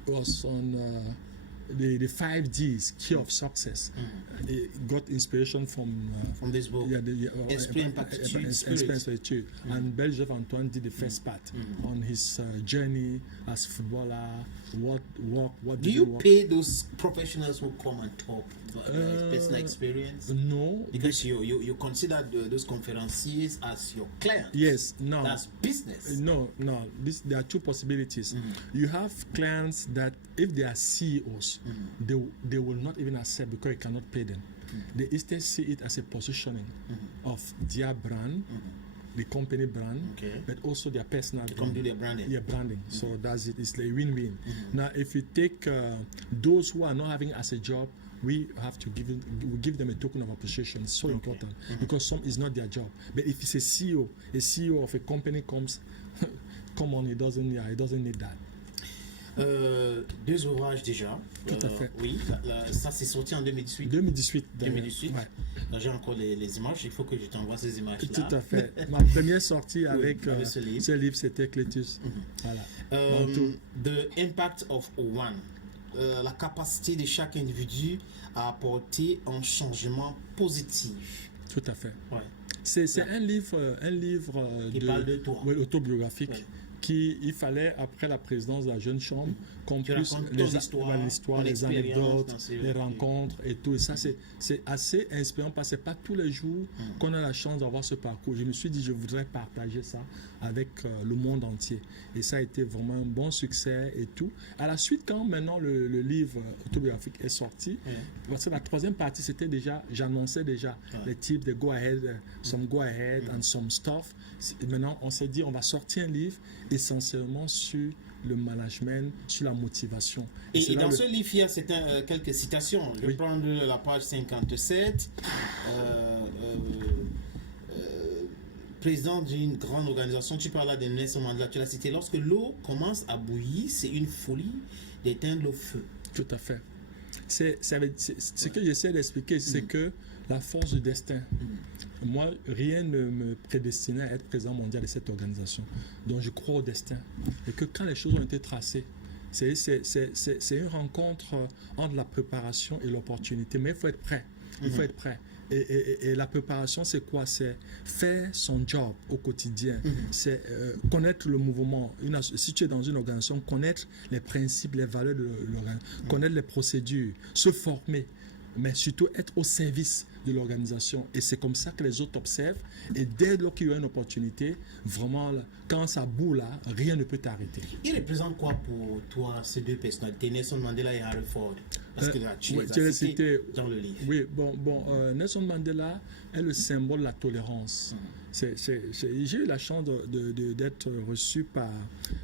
was on the 5Ds, key of success. It got inspiration from this book. Esprit, Impactitude, Spirit. And Belge Antoine did the first part on his journey as footballer. What do you pay those professionals who come and talk personal experience? No, because you consider those conferenciers as your clients. Yes, no, that's business. No. There are two possibilities. You have clients that if they are CEOs, they will not even accept because you cannot pay them. They instead see it as a positioning of their brand, the company brand, but also their personal brand. Come do their branding. Yeah, branding. So that's it. It's like win-win. Now, if you take those who are not having as a job, we have to give them a token of appreciation. It's so important because some is not their job. But if it's a CEO of a company comes, come on, he doesn't need that. Deux ouvrages déjà. Tout à fait. Oui, ça c'est sorti en 2018. 2018. Ouais. J'ai encore les images, il faut que je t'envoie ces images-là. Tout à fait. Ma première sortie avec ce livre, c'était Clétus. Voilà. The Impact of One. La capacité de chaque individu à apporter un changement positif. Tout à fait. Ouais. C'est un livre qui parle de toi. Autobiographique. Ouais. Il fallait, après la présidence de la Jeune Chambre, qu'on puisse l'histoire, les anecdotes, les rencontres et tout. Et ça, c'est assez inspirant parce que ce n'est pas tous les jours qu'on a la chance d'avoir ce parcours. Je me suis dit, je voudrais partager ça avec le monde entier. Et ça a été vraiment un bon succès et tout. À la suite, quand maintenant le livre autobiographique est sorti, parce que la troisième partie, c'était déjà, j'annonçais déjà les types de go-ahead, some go-ahead and some stuff. Maintenant, on s'est dit, on va sortir un livre essentiellement sur le management, sur la motivation. Et dans ce livre, il y a quelques citations. Je vais prendre la page 57. Président d'une grande organisation, tu parles là de Nelson Mandela, tu l'as cité. Lorsque l'eau commence à bouillir, c'est une folie d'éteindre le feu. Tout à fait. Ce que j'essaie d'expliquer, c'est que la force du destin. Moi, rien ne me prédestinait à être président mondial de cette organisation. Donc, je crois au destin. Et que quand les choses ont été tracées, c'est une rencontre entre la préparation et l'opportunité. Mais il faut être prêt. Il faut être prêt. Et la préparation, c'est quoi? C'est faire son job au quotidien. C'est connaître le mouvement. Si tu es dans une organisation, connaître les principes, les valeurs de l'organisation, connaître les procédures, se former, mais surtout être au service de l'organisation. Et c'est comme ça que les autres observent. Et dès lors qu'il y a une opportunité, vraiment, quand ça boue là, rien ne peut t'arrêter. Il représente quoi pour toi, ces deux personnalités, Nelson Mandela et Harry Ford? Parce que là, tu les as cités dans le livre. Oui, Nelson Mandela est le symbole de la tolérance. J'ai eu la chance d'être reçu par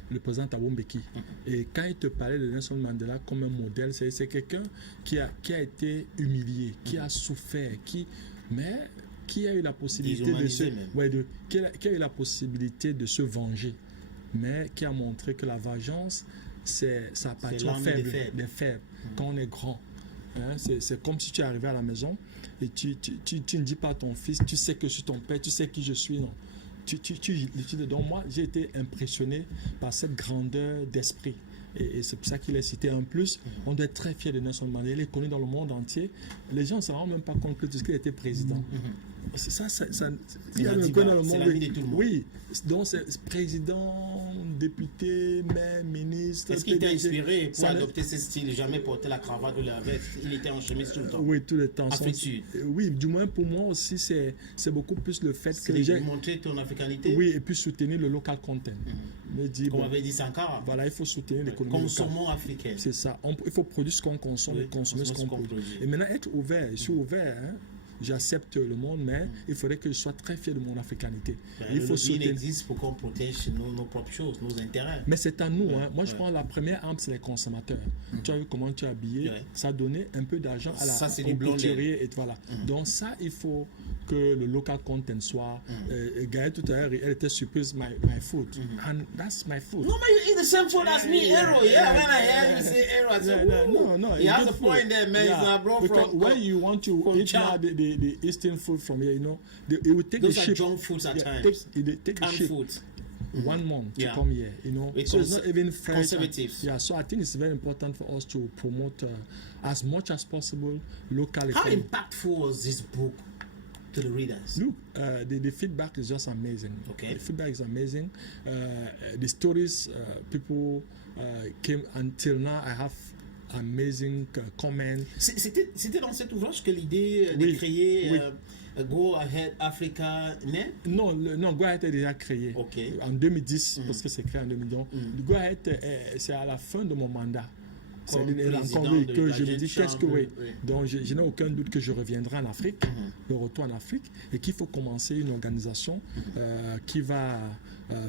le président Thabo Mbeki. Et quand il te parlait de Nelson Mandela comme un modèle, c'est quelqu'un qui a été humilié, qui a souffert, mais qui a eu la possibilité qui a eu la possibilité de se venger, mais qui a montré que la vengeance, ça appartient des faibles. Quand on est grand, hein, c'est comme si tu es arrivé à la maison et tu ne dis pas à ton fils, tu sais que je suis ton père, tu sais qui je suis, non. Donc moi, j'ai été impressionné par cette grandeur d'esprit. Et c'est pour ça qu'il est cité. En plus, on doit être très fier de Nelson Mandela. Il est connu dans le monde entier. Les gens ne se rendent même pas compte qu'il était président. C'est ça, il y a un peu dans le monde. Oui, donc c'est président, député, maire, ministre. Est-ce qu'il t'a inspiré pour adopter ce style, jamais porter la cravate ou la veste? Il était en chemise tout le temps. Oui, tout le temps. Afrique. Oui, du moins pour moi aussi, c'est beaucoup plus le fait que j'ai montrer ton africanité. Oui, et puis soutenir le local content. Comme avait dit Sankara. Voilà, il faut soutenir l'économie locale. Consommons africain. C'est ça. Il faut produire ce qu'on consomme et consommer ce qu'on produit. Et maintenant, être ouvert. Je suis ouvert, hein. J'accepte le monde, mais il faudrait que je sois très fier de mon africanité. Il faut soutenir. Existe pour qu'on protège nos propres choses, nos intérêts. Mais c'est à nous. Hein. Moi, je prends la première arme, c'est les consommateurs. Tu as vu comment tu es habillé, ça donnait un peu d'argent au couturier. Et voilà. Donc ça, il faut que le local content soit. Gaël, tout à l'heure, elle était surprise, my food. And that's my food. No, man, you eat the same food as me, Hero. Yeah, when I hear you say Hero, I say, no. He has a point there, man. He's not brought from. When you want to eat the Eastern food from here, it will take those the are ship. junk foods at times. Take the ship. Foods. 1 month to Yeah. come here, It's so it's not even fair. conservatives. Yeah, so I think it's very important for us to promote as much as possible local How economy. impactful was this book to the readers? Look, the feedback is just amazing. Okay. The feedback is amazing. The stories people came until now. I have amazing comments. C'était dans cet ouvrage que l'idée de Oui, créer oui. Go Ahead Africa naît? Non, non, Go Ahead est déjà créé Ok. en 2010 parce que c'est créé en 2010. Go Ahead, c'est à la fin de mon mandat. Comme C'est-à-dire, président encore, oui, de que la je me jeune dis qu'est-ce que chambre, oui. oui. Donc je n'ai aucun doute que je reviendrai en Afrique, le retour en Afrique, et qu'il faut commencer une organisation qui va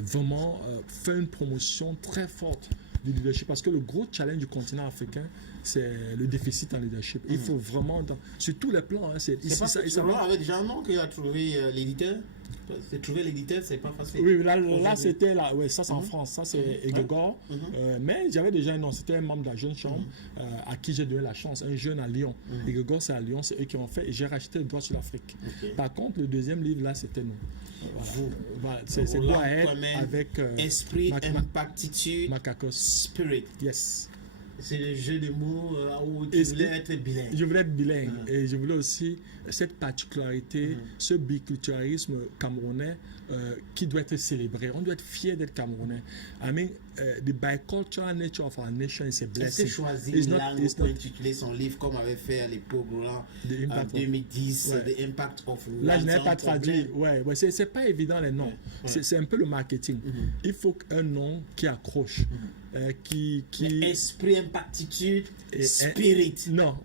vraiment faire une promotion très forte du leadership, parce que le gros challenge du continent africain, c'est le déficit en leadership. Il faut vraiment, sur tous les plans, C'est pas ça- que avait déjà un nom qu'il a trouvé l'éditeur. Trouver l'éditeur, c'est pas facile. Oui, là Aujourd'hui. c'était là, ouais, ça c'est en France, ça c'est Egegor. Mais j'avais déjà un nom, c'était un membre de la jeune chambre à qui j'ai donné la chance, un jeune à Lyon. Egegor c'est à Lyon, c'est eux qui ont fait, et j'ai racheté le droit sur l'Afrique. Ok. Par contre, le deuxième livre là, c'était nous. Vous. Voilà, c'est Roland Go Ahead Kwame, avec Esprit, Mac- Impactitude, Macacos. Spirit. Yes. C'est le jeu de mots où tu Est-ce voulais que- être bilingue. Je voulais être bilingue et je voulais aussi cette particularité, ce biculturalisme camerounais qui doit être célébré. On doit être fier d'être camerounais. I mean, the bicultural nature of our nation is a Est-ce blessing. que choisir It's une not- langue it's pour not- intituler son livre comme avait fait à l'époque Roland The en Impact of- 2010, Ouais. The Impact of Là, je One n'ai Sound pas traduit. Problem. Ouais, c'est pas évident les noms. C'est un peu le marketing. Il faut un nom qui accroche, qui Esprit, Impactitude, Et- Spirit. non.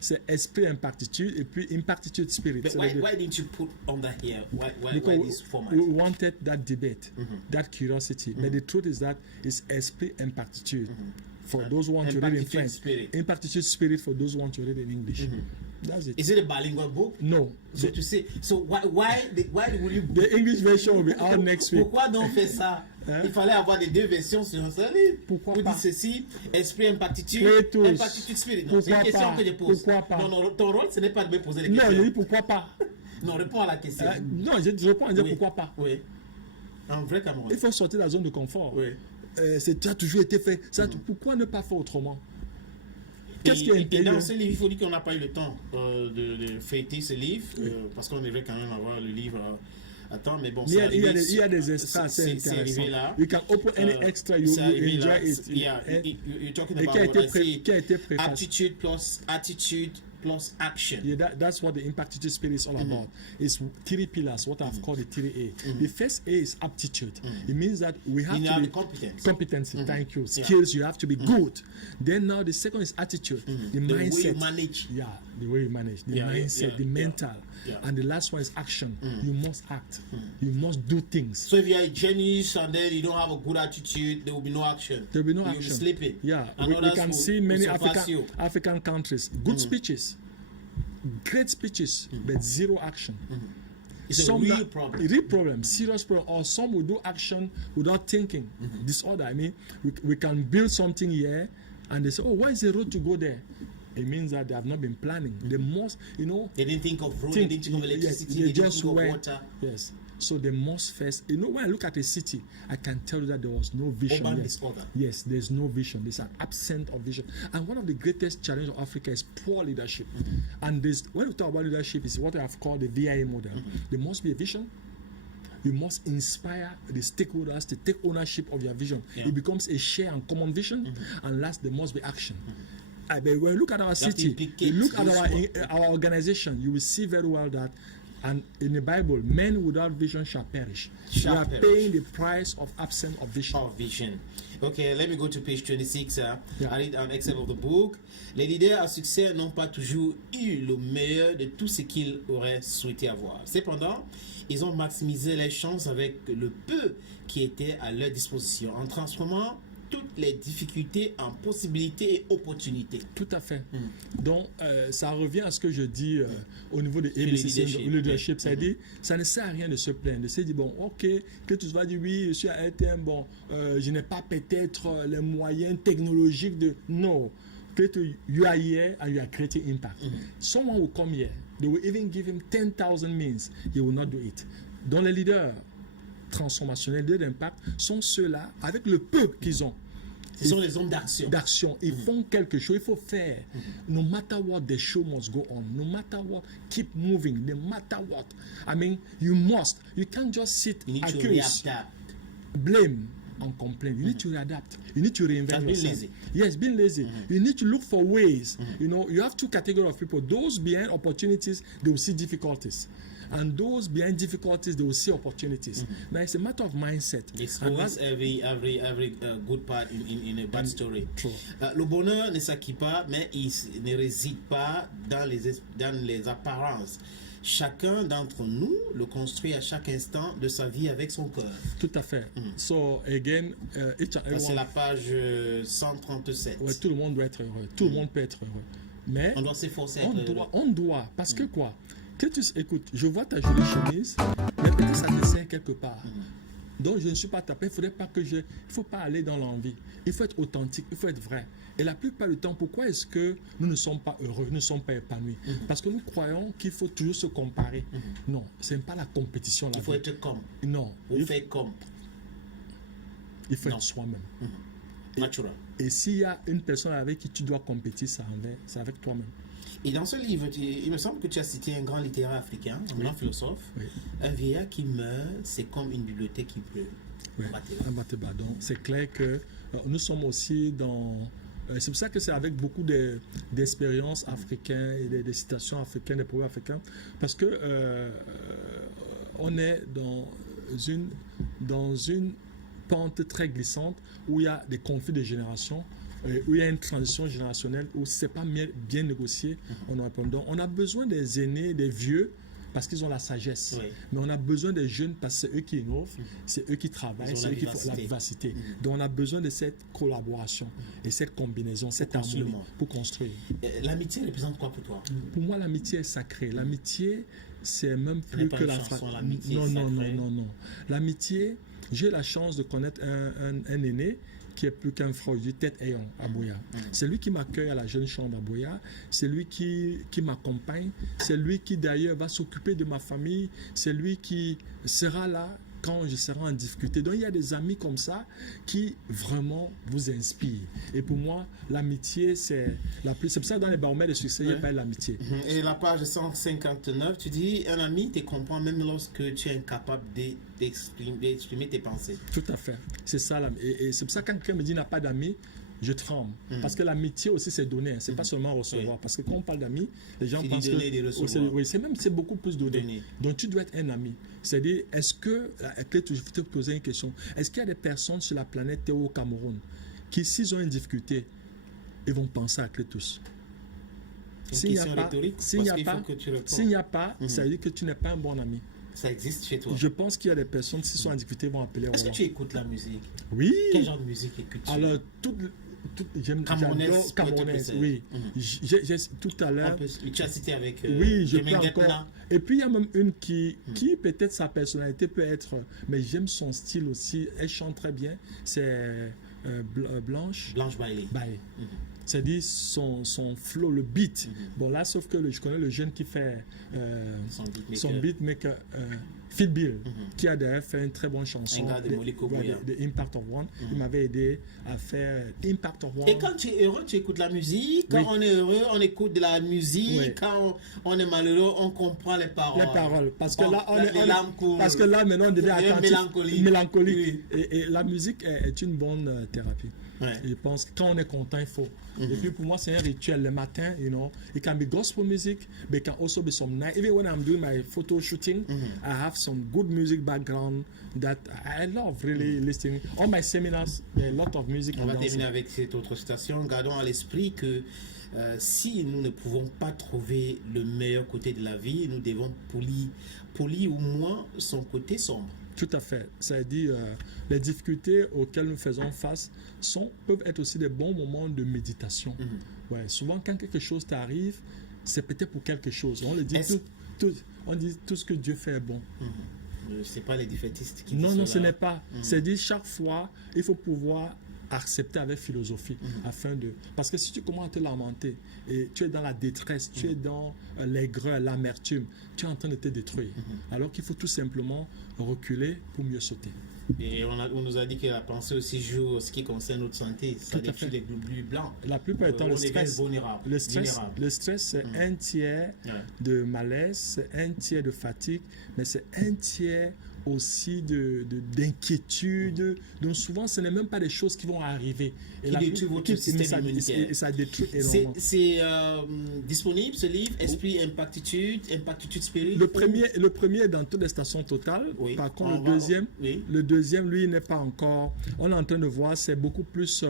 C'est esprit impactitude et puis impactitude spirit. But Ça why, veut dire- why didn't you put under here? Why because this format? we wanted that debate, that curiosity. But the truth is that it's esprit impactitude for those who want to read in Impactitude French. spirit. Impactitude spirit for those who want to read in English. That's it. Is it a bilingual book? No. So to say, so why will you? The English version will be out next week. Pourquoi donc faire ça? Hein? Il fallait avoir les deux versions sur un seul livre. Pourquoi Vous pas? dites ceci, esprit, impactitude, Pray tous. impactitude, spirit. Non, c'est une Pourquoi question pas? que je pose. Pourquoi pas? Non, non, ton rôle, ce n'est pas de me poser des Non, questions. je dis pourquoi pas. Non, réponds à la question. Non, je réponds à dire Oui. pourquoi pas. Oui. Un vrai Cameroun. Il faut sortir de la zone de confort. Oui. Ça a toujours été fait. Pourquoi ne pas faire autrement? Qu'est-ce qui est Et dans intelligent? ce livre, il faut dire qu'on n'a pas eu le temps de fêter ce livre, parce qu'on devrait quand même avoir le livre à temps, mais bon, Il y a des extras assez c'est arrivé intéressants. là. You can open any extra, you C'est arrivé enjoy là. it. Yeah, Eh, you're talking et about qui a what I été say, qui a été préfacé. aptitude plus attitude plus action. Yeah, that's what the impactitude spirit is all about. It's 3 pillars, what I've called the 3A. The first A is aptitude. It means that we have You to have be the competence. competency. Thank you. Skills, you have to be good. Then now the second is attitude, the The way mindset. you manage. Yeah, the way you manage, the Yeah, yeah, mindset, yeah, the yeah, mental, yeah. and the last one is action. You must act. You must do things. So if you are a genius and then you don't have a good attitude, there will be no action. There will be no You'll action. be sleeping. Yeah, And we others can will- see will many surpass you. African countries, good speeches, great speeches, but zero action. It's a Some real that- problem. real problem, serious problem. Or some will do action without thinking. Disorder. I mean, we can build something here, and they say, "Oh, why is the road to go there?" It means that they have not been planning. They must, They didn't think of road, think- they didn't think of yes, electricity, they they didn't just think of went- water. Yes. So they must first. When I look at a city, I can tell you that there was no vision. Urban yet. disorder. Yes, there's no vision. There's an absence of vision. And one of the greatest challenges of Africa is poor leadership. And when we talk about leadership, it's what I have called the VIA model. There must be a vision. You must inspire the stakeholders to take ownership of your vision. Yeah. It becomes a shared and common vision. And last, there must be action. But when you look at our have to city, implicate you look at those our organization, you will see very well that, and in the Bible, men without vision shall perish. Shall we are perish. paying the price of absence of vision. Of vision. Okay, let me go to page 26. Yeah. I read an excerpt of the book. Les leaders à succès n'ont pas toujours eu le meilleur de tout ce qu'ils auraient souhaité avoir. Cependant, ils ont maximisé les chances avec le peu qui était à leur disposition, en transformant toutes les difficultés en possibilités et opportunités. Tout à fait. Donc, ça revient à ce que je dis au niveau de le leadership. leadership. C'est-à-dire, ça ne sert à rien de se plaindre, de se dire, bon, ok, que tu vas dire, oui, je suis à LTM, bon, je n'ai pas peut-être les moyens technologiques de... No. You are here and you are creating impact. Someone will come here, they will even give him 10,000 means, he will not do it. Dans les leaders, transformationnels, leaders d'impact, sont ceux-là, avec le peu qu'ils ont. Ce sont les hommes d'action. Ils font quelque chose, il faut faire. No matter what, the show must go on. No matter what, keep moving. No matter what. I mean, you must. You can't just sit, You need to accuse, readapt. blame, and complain. You need to adapt. You need to reinvent That's being yourself. lazy. Yes, being lazy. You need to look for ways. You know, you have two categories of people. Those behind opportunities, they will see difficulties. And those behind difficulties, they will see opportunities. Now, it's a matter of mindset. It's And always that- every good part in a bad story. True. Le bonheur ne s'acquiert pas, mais il ne réside pas dans les apparences. Chacun d'entre nous le construit à chaque instant de sa vie avec son cœur. Tout à fait. So, again, each and Ça, c'est everyone, la page 137. ouais, tout le monde doit être heureux. Tout le monde peut être heureux. Mais On doit s'efforcer à être heureux. on doit, parce que quoi? Écoute, je vois ta jolie chemise, mais peut-être ça te sert quelque part. Donc je ne suis pas tapé, il ne faut pas aller dans l'envie. Il faut être authentique, il faut être vrai. Et la plupart du temps, pourquoi est-ce que nous ne sommes pas heureux, nous ne sommes pas épanouis? Parce que nous croyons qu'il faut toujours se comparer. Non, ce n'est pas la compétition. Il faut être comme. Non, Ou faire comme. il faut Non. être soi-même. Natural. Et s'il y a une personne avec qui tu dois compétir, c'est avec toi-même. Et dans ce livre, il me semble que tu as cité un grand littéraire africain, un grand philosophe. Oui. Un vieillard qui meurt, c'est comme une bibliothèque qui pleut. Oui, à Mateba. Donc, c'est clair que nous sommes aussi dans... c'est pour ça que c'est avec beaucoup d'expériences africaines et des citations africaines, des proverbes africains, parce que on est dans une pente très glissante où il y a des conflits de génération, où il y a une transition générationnelle, où c'est pas bien négocié. On a besoin des aînés, des vieux, parce qu'ils ont la sagesse. Oui. Mais on a besoin des jeunes parce que c'est eux qui innovent, c'est eux qui travaillent, Ils ont c'est la eux qui font la vivacité. vivacité. Donc on a besoin de cette collaboration et cette combinaison, cette construire harmonie le monde. pour construire. L'amitié représente quoi pour toi? Pour moi, l'amitié est sacrée. L'amitié, c'est même n'est plus pas que une la chanson, fraternité. l'amitié Non, est non, sacrée. non. L'amitié, j'ai la chance de connaître un aîné qui est plus qu'un frère, du tête ayant à Boya. C'est lui qui m'accueille à la jeune chambre à Boya, c'est lui qui m'accompagne, c'est lui qui d'ailleurs va s'occuper de ma famille, c'est lui qui sera là quand je serai en difficulté. Donc il y a des amis comme ça qui vraiment vous inspirent. Et pour moi, l'amitié, c'est pour ça que dans les baromètres de succès, il n'y a pas l'amitié. Et la page 159, tu dis, un ami te comprend même lorsque tu es incapable d'exprimer tes pensées. Tout à fait. C'est ça. Et c'est pour ça que quand quelqu'un me dit n'a pas d'amis, je tremble. Parce que l'amitié aussi, c'est donner. C'est pas seulement recevoir. Oui. Parce que quand on parle d'amis, les gens C'est pensent du donner et du que... recevoir. Oui, c'est beaucoup plus donner. Donner. Donc tu dois être un ami. C'est-à-dire, est-ce que... Je vais te poser une question. Est-ce qu'il y a des personnes sur la planète Terre ou au Cameroun qui, s'ils ont une difficulté, ils vont penser à Clétus? Une question rhétorique, s'il n'y parce a qu'il pas, faut que tu réponds. s'il n'y a pas, ça veut dire que tu n'es pas un bon ami. Ça existe chez toi. Je pense qu'il y a des personnes qui sont en difficulté vont appeler. Est-ce que tu écoutes la musique? Oui. Quel genre de musique écoutes-tu? Alors, j'aime Camerounaise, j'adore Camerounaise, oui. oui. Tout à l'heure, Tu as cité avec oui, je peux Jemenget encore. Na. Et puis, il y a même une qui peut-être sa personnalité peut être, mais j'aime son style aussi. Elle chante très bien. C'est Blanche Bailey. Bailey. C'est-à-dire son flow, le beat. Bon, là, sauf que je connais le jeune qui fait son beatmaker, Phil Bill, qui a d'ailleurs fait une très bonne chanson. Un gars de Moliko Boya. The Impact of One. Il m'avait aidé à faire Impact of One. Et quand tu es heureux, tu écoutes la musique. Quand Oui. on est heureux, on écoute de la musique. Oui. Quand on est malheureux, on comprend les paroles. Les paroles. Parce que là, les larmes coulent. parce que là, maintenant, on devient Et attentif. mélancolique. Mélancolique. Oui. Et la musique est une bonne thérapie. Ouais. Et je pense que quand on est content, il faut. Et puis pour moi, c'est un rituel. Le matin, you know, it can be gospel music, but it can also be some nice. Even when I'm doing my photo shooting, I have some good music background that I love really listening. All my seminars, there are a lot of music. On and va dancing. terminer avec cette autre citation. Gardons à l'esprit que si nous ne pouvons pas trouver le meilleur côté de la vie, nous devons polir au moins son côté sombre. Tout à fait. C'est-à-dire, les difficultés auxquelles nous faisons face peuvent être aussi des bons moments de méditation. Ouais, souvent, quand quelque chose t'arrive, c'est peut-être pour quelque chose. On le dit, on dit tout ce que Dieu fait est bon. Ce n'est pas les défaitistes qui Non, disent non, cela. ce n'est pas. C'est-à-dire, chaque fois, il faut pouvoir accepter avec philosophie afin de... Parce que si tu commences à te lamenter et tu es dans la détresse, tu es dans l'aigreur, l'amertume, tu es en train de te détruire. Alors qu'il faut tout simplement reculer pour mieux sauter. Et on nous a dit que la pensée aussi joue en ce qui concerne notre santé. Ça détruit les globules blancs. La plupart du temps, le stress, c'est un tiers de malaise, c'est un tiers de fatigue, mais c'est un tiers aussi d'inquiétude. Donc souvent, ce n'est même pas des choses qui vont arriver. Et détruit votre système immunitaire. Et ça détruit énormément. C'est disponible, ce livre, Esprit, Impactitude Spirit. Le premier est dans toutes les stations totales. Oui. Par contre, le deuxième, lui, n'est pas encore... On est en train de voir, c'est beaucoup plus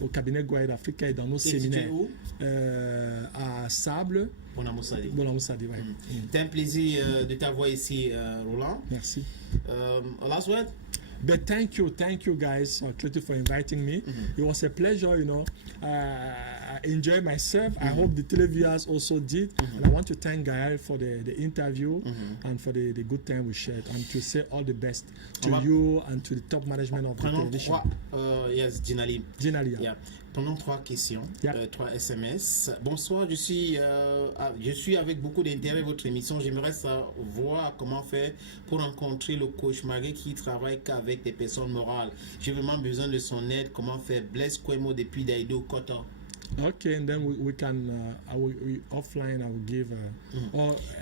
au cabinet Guaïd Africa et dans nos séminaires. Où? À Sable. Bonamoussadi, ouais. C'est un plaisir de t'avoir ici, Roland. Merci. Last word? But thank you guys, Cleto, for inviting me. It was a pleasure, I enjoyed myself. I hope the televiewers also did. And I want to thank Gaël for the interview and for the good time we shared, and to say all the best to you and to the top management of the television. Yes, Ginali. Yeah. Prenons 3 questions, 3 SMS. Bonsoir, je suis avec beaucoup d'intérêt votre émission. J'aimerais savoir comment faire pour rencontrer le coach malgré qu'il travaille qu'avec des personnes morales. J'ai vraiment besoin de son aide. Comment faire? Blaise Kwemo depuis Daido, Kota. Okay, and then we can offline I will give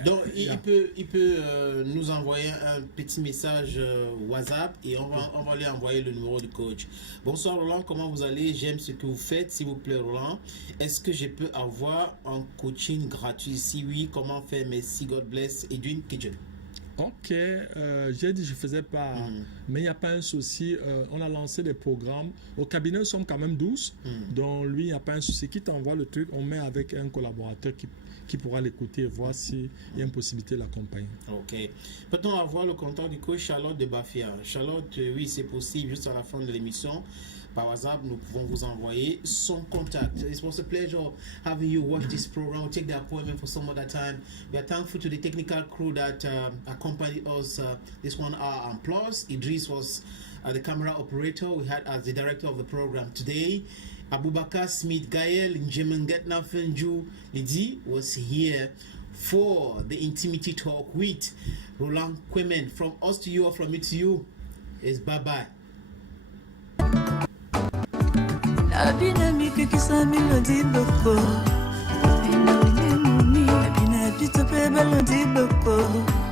donc il peut nous envoyer un petit message WhatsApp et on va lui envoyer le numéro du coach. Bonsoir Roland, comment vous allez? J'aime ce que vous faites, s'il vous plaît Roland. Est-ce que je peux avoir un coaching gratuit? Si oui, comment faire? Merci, God bless. Edwin Kitchen. Ok, j'ai dit je ne faisais pas, mais il n'y a pas un souci. On a lancé des programmes. Au cabinet, nous sommes quand même 12. Donc, lui, il n'y a pas un souci. Qui t'envoie le truc, on met avec un collaborateur qui pourra l'écouter et voir s'il y a une possibilité de l'accompagner. Ok. Peut-on avoir le contact du coach Charlotte de Bafia? Charlotte, oui, c'est possible. Juste à la fin de l'émission, par WhatsApp, nous pouvons vous envoyer son contact. It was a pleasure having you watch this program. We'll take the appointment for some other time. We are thankful to the technical crew that accompanied us this 1 hour and plus. Idris was the camera operator. We had as the director of the program today. Abubakar Smith Gael Njemengetna Fenju Lidi was here for the intimity talk with Roland Kwemen. From us to you or from me to you is bye-bye. Abina miki kisa melody boko, abina bito pe melody boko.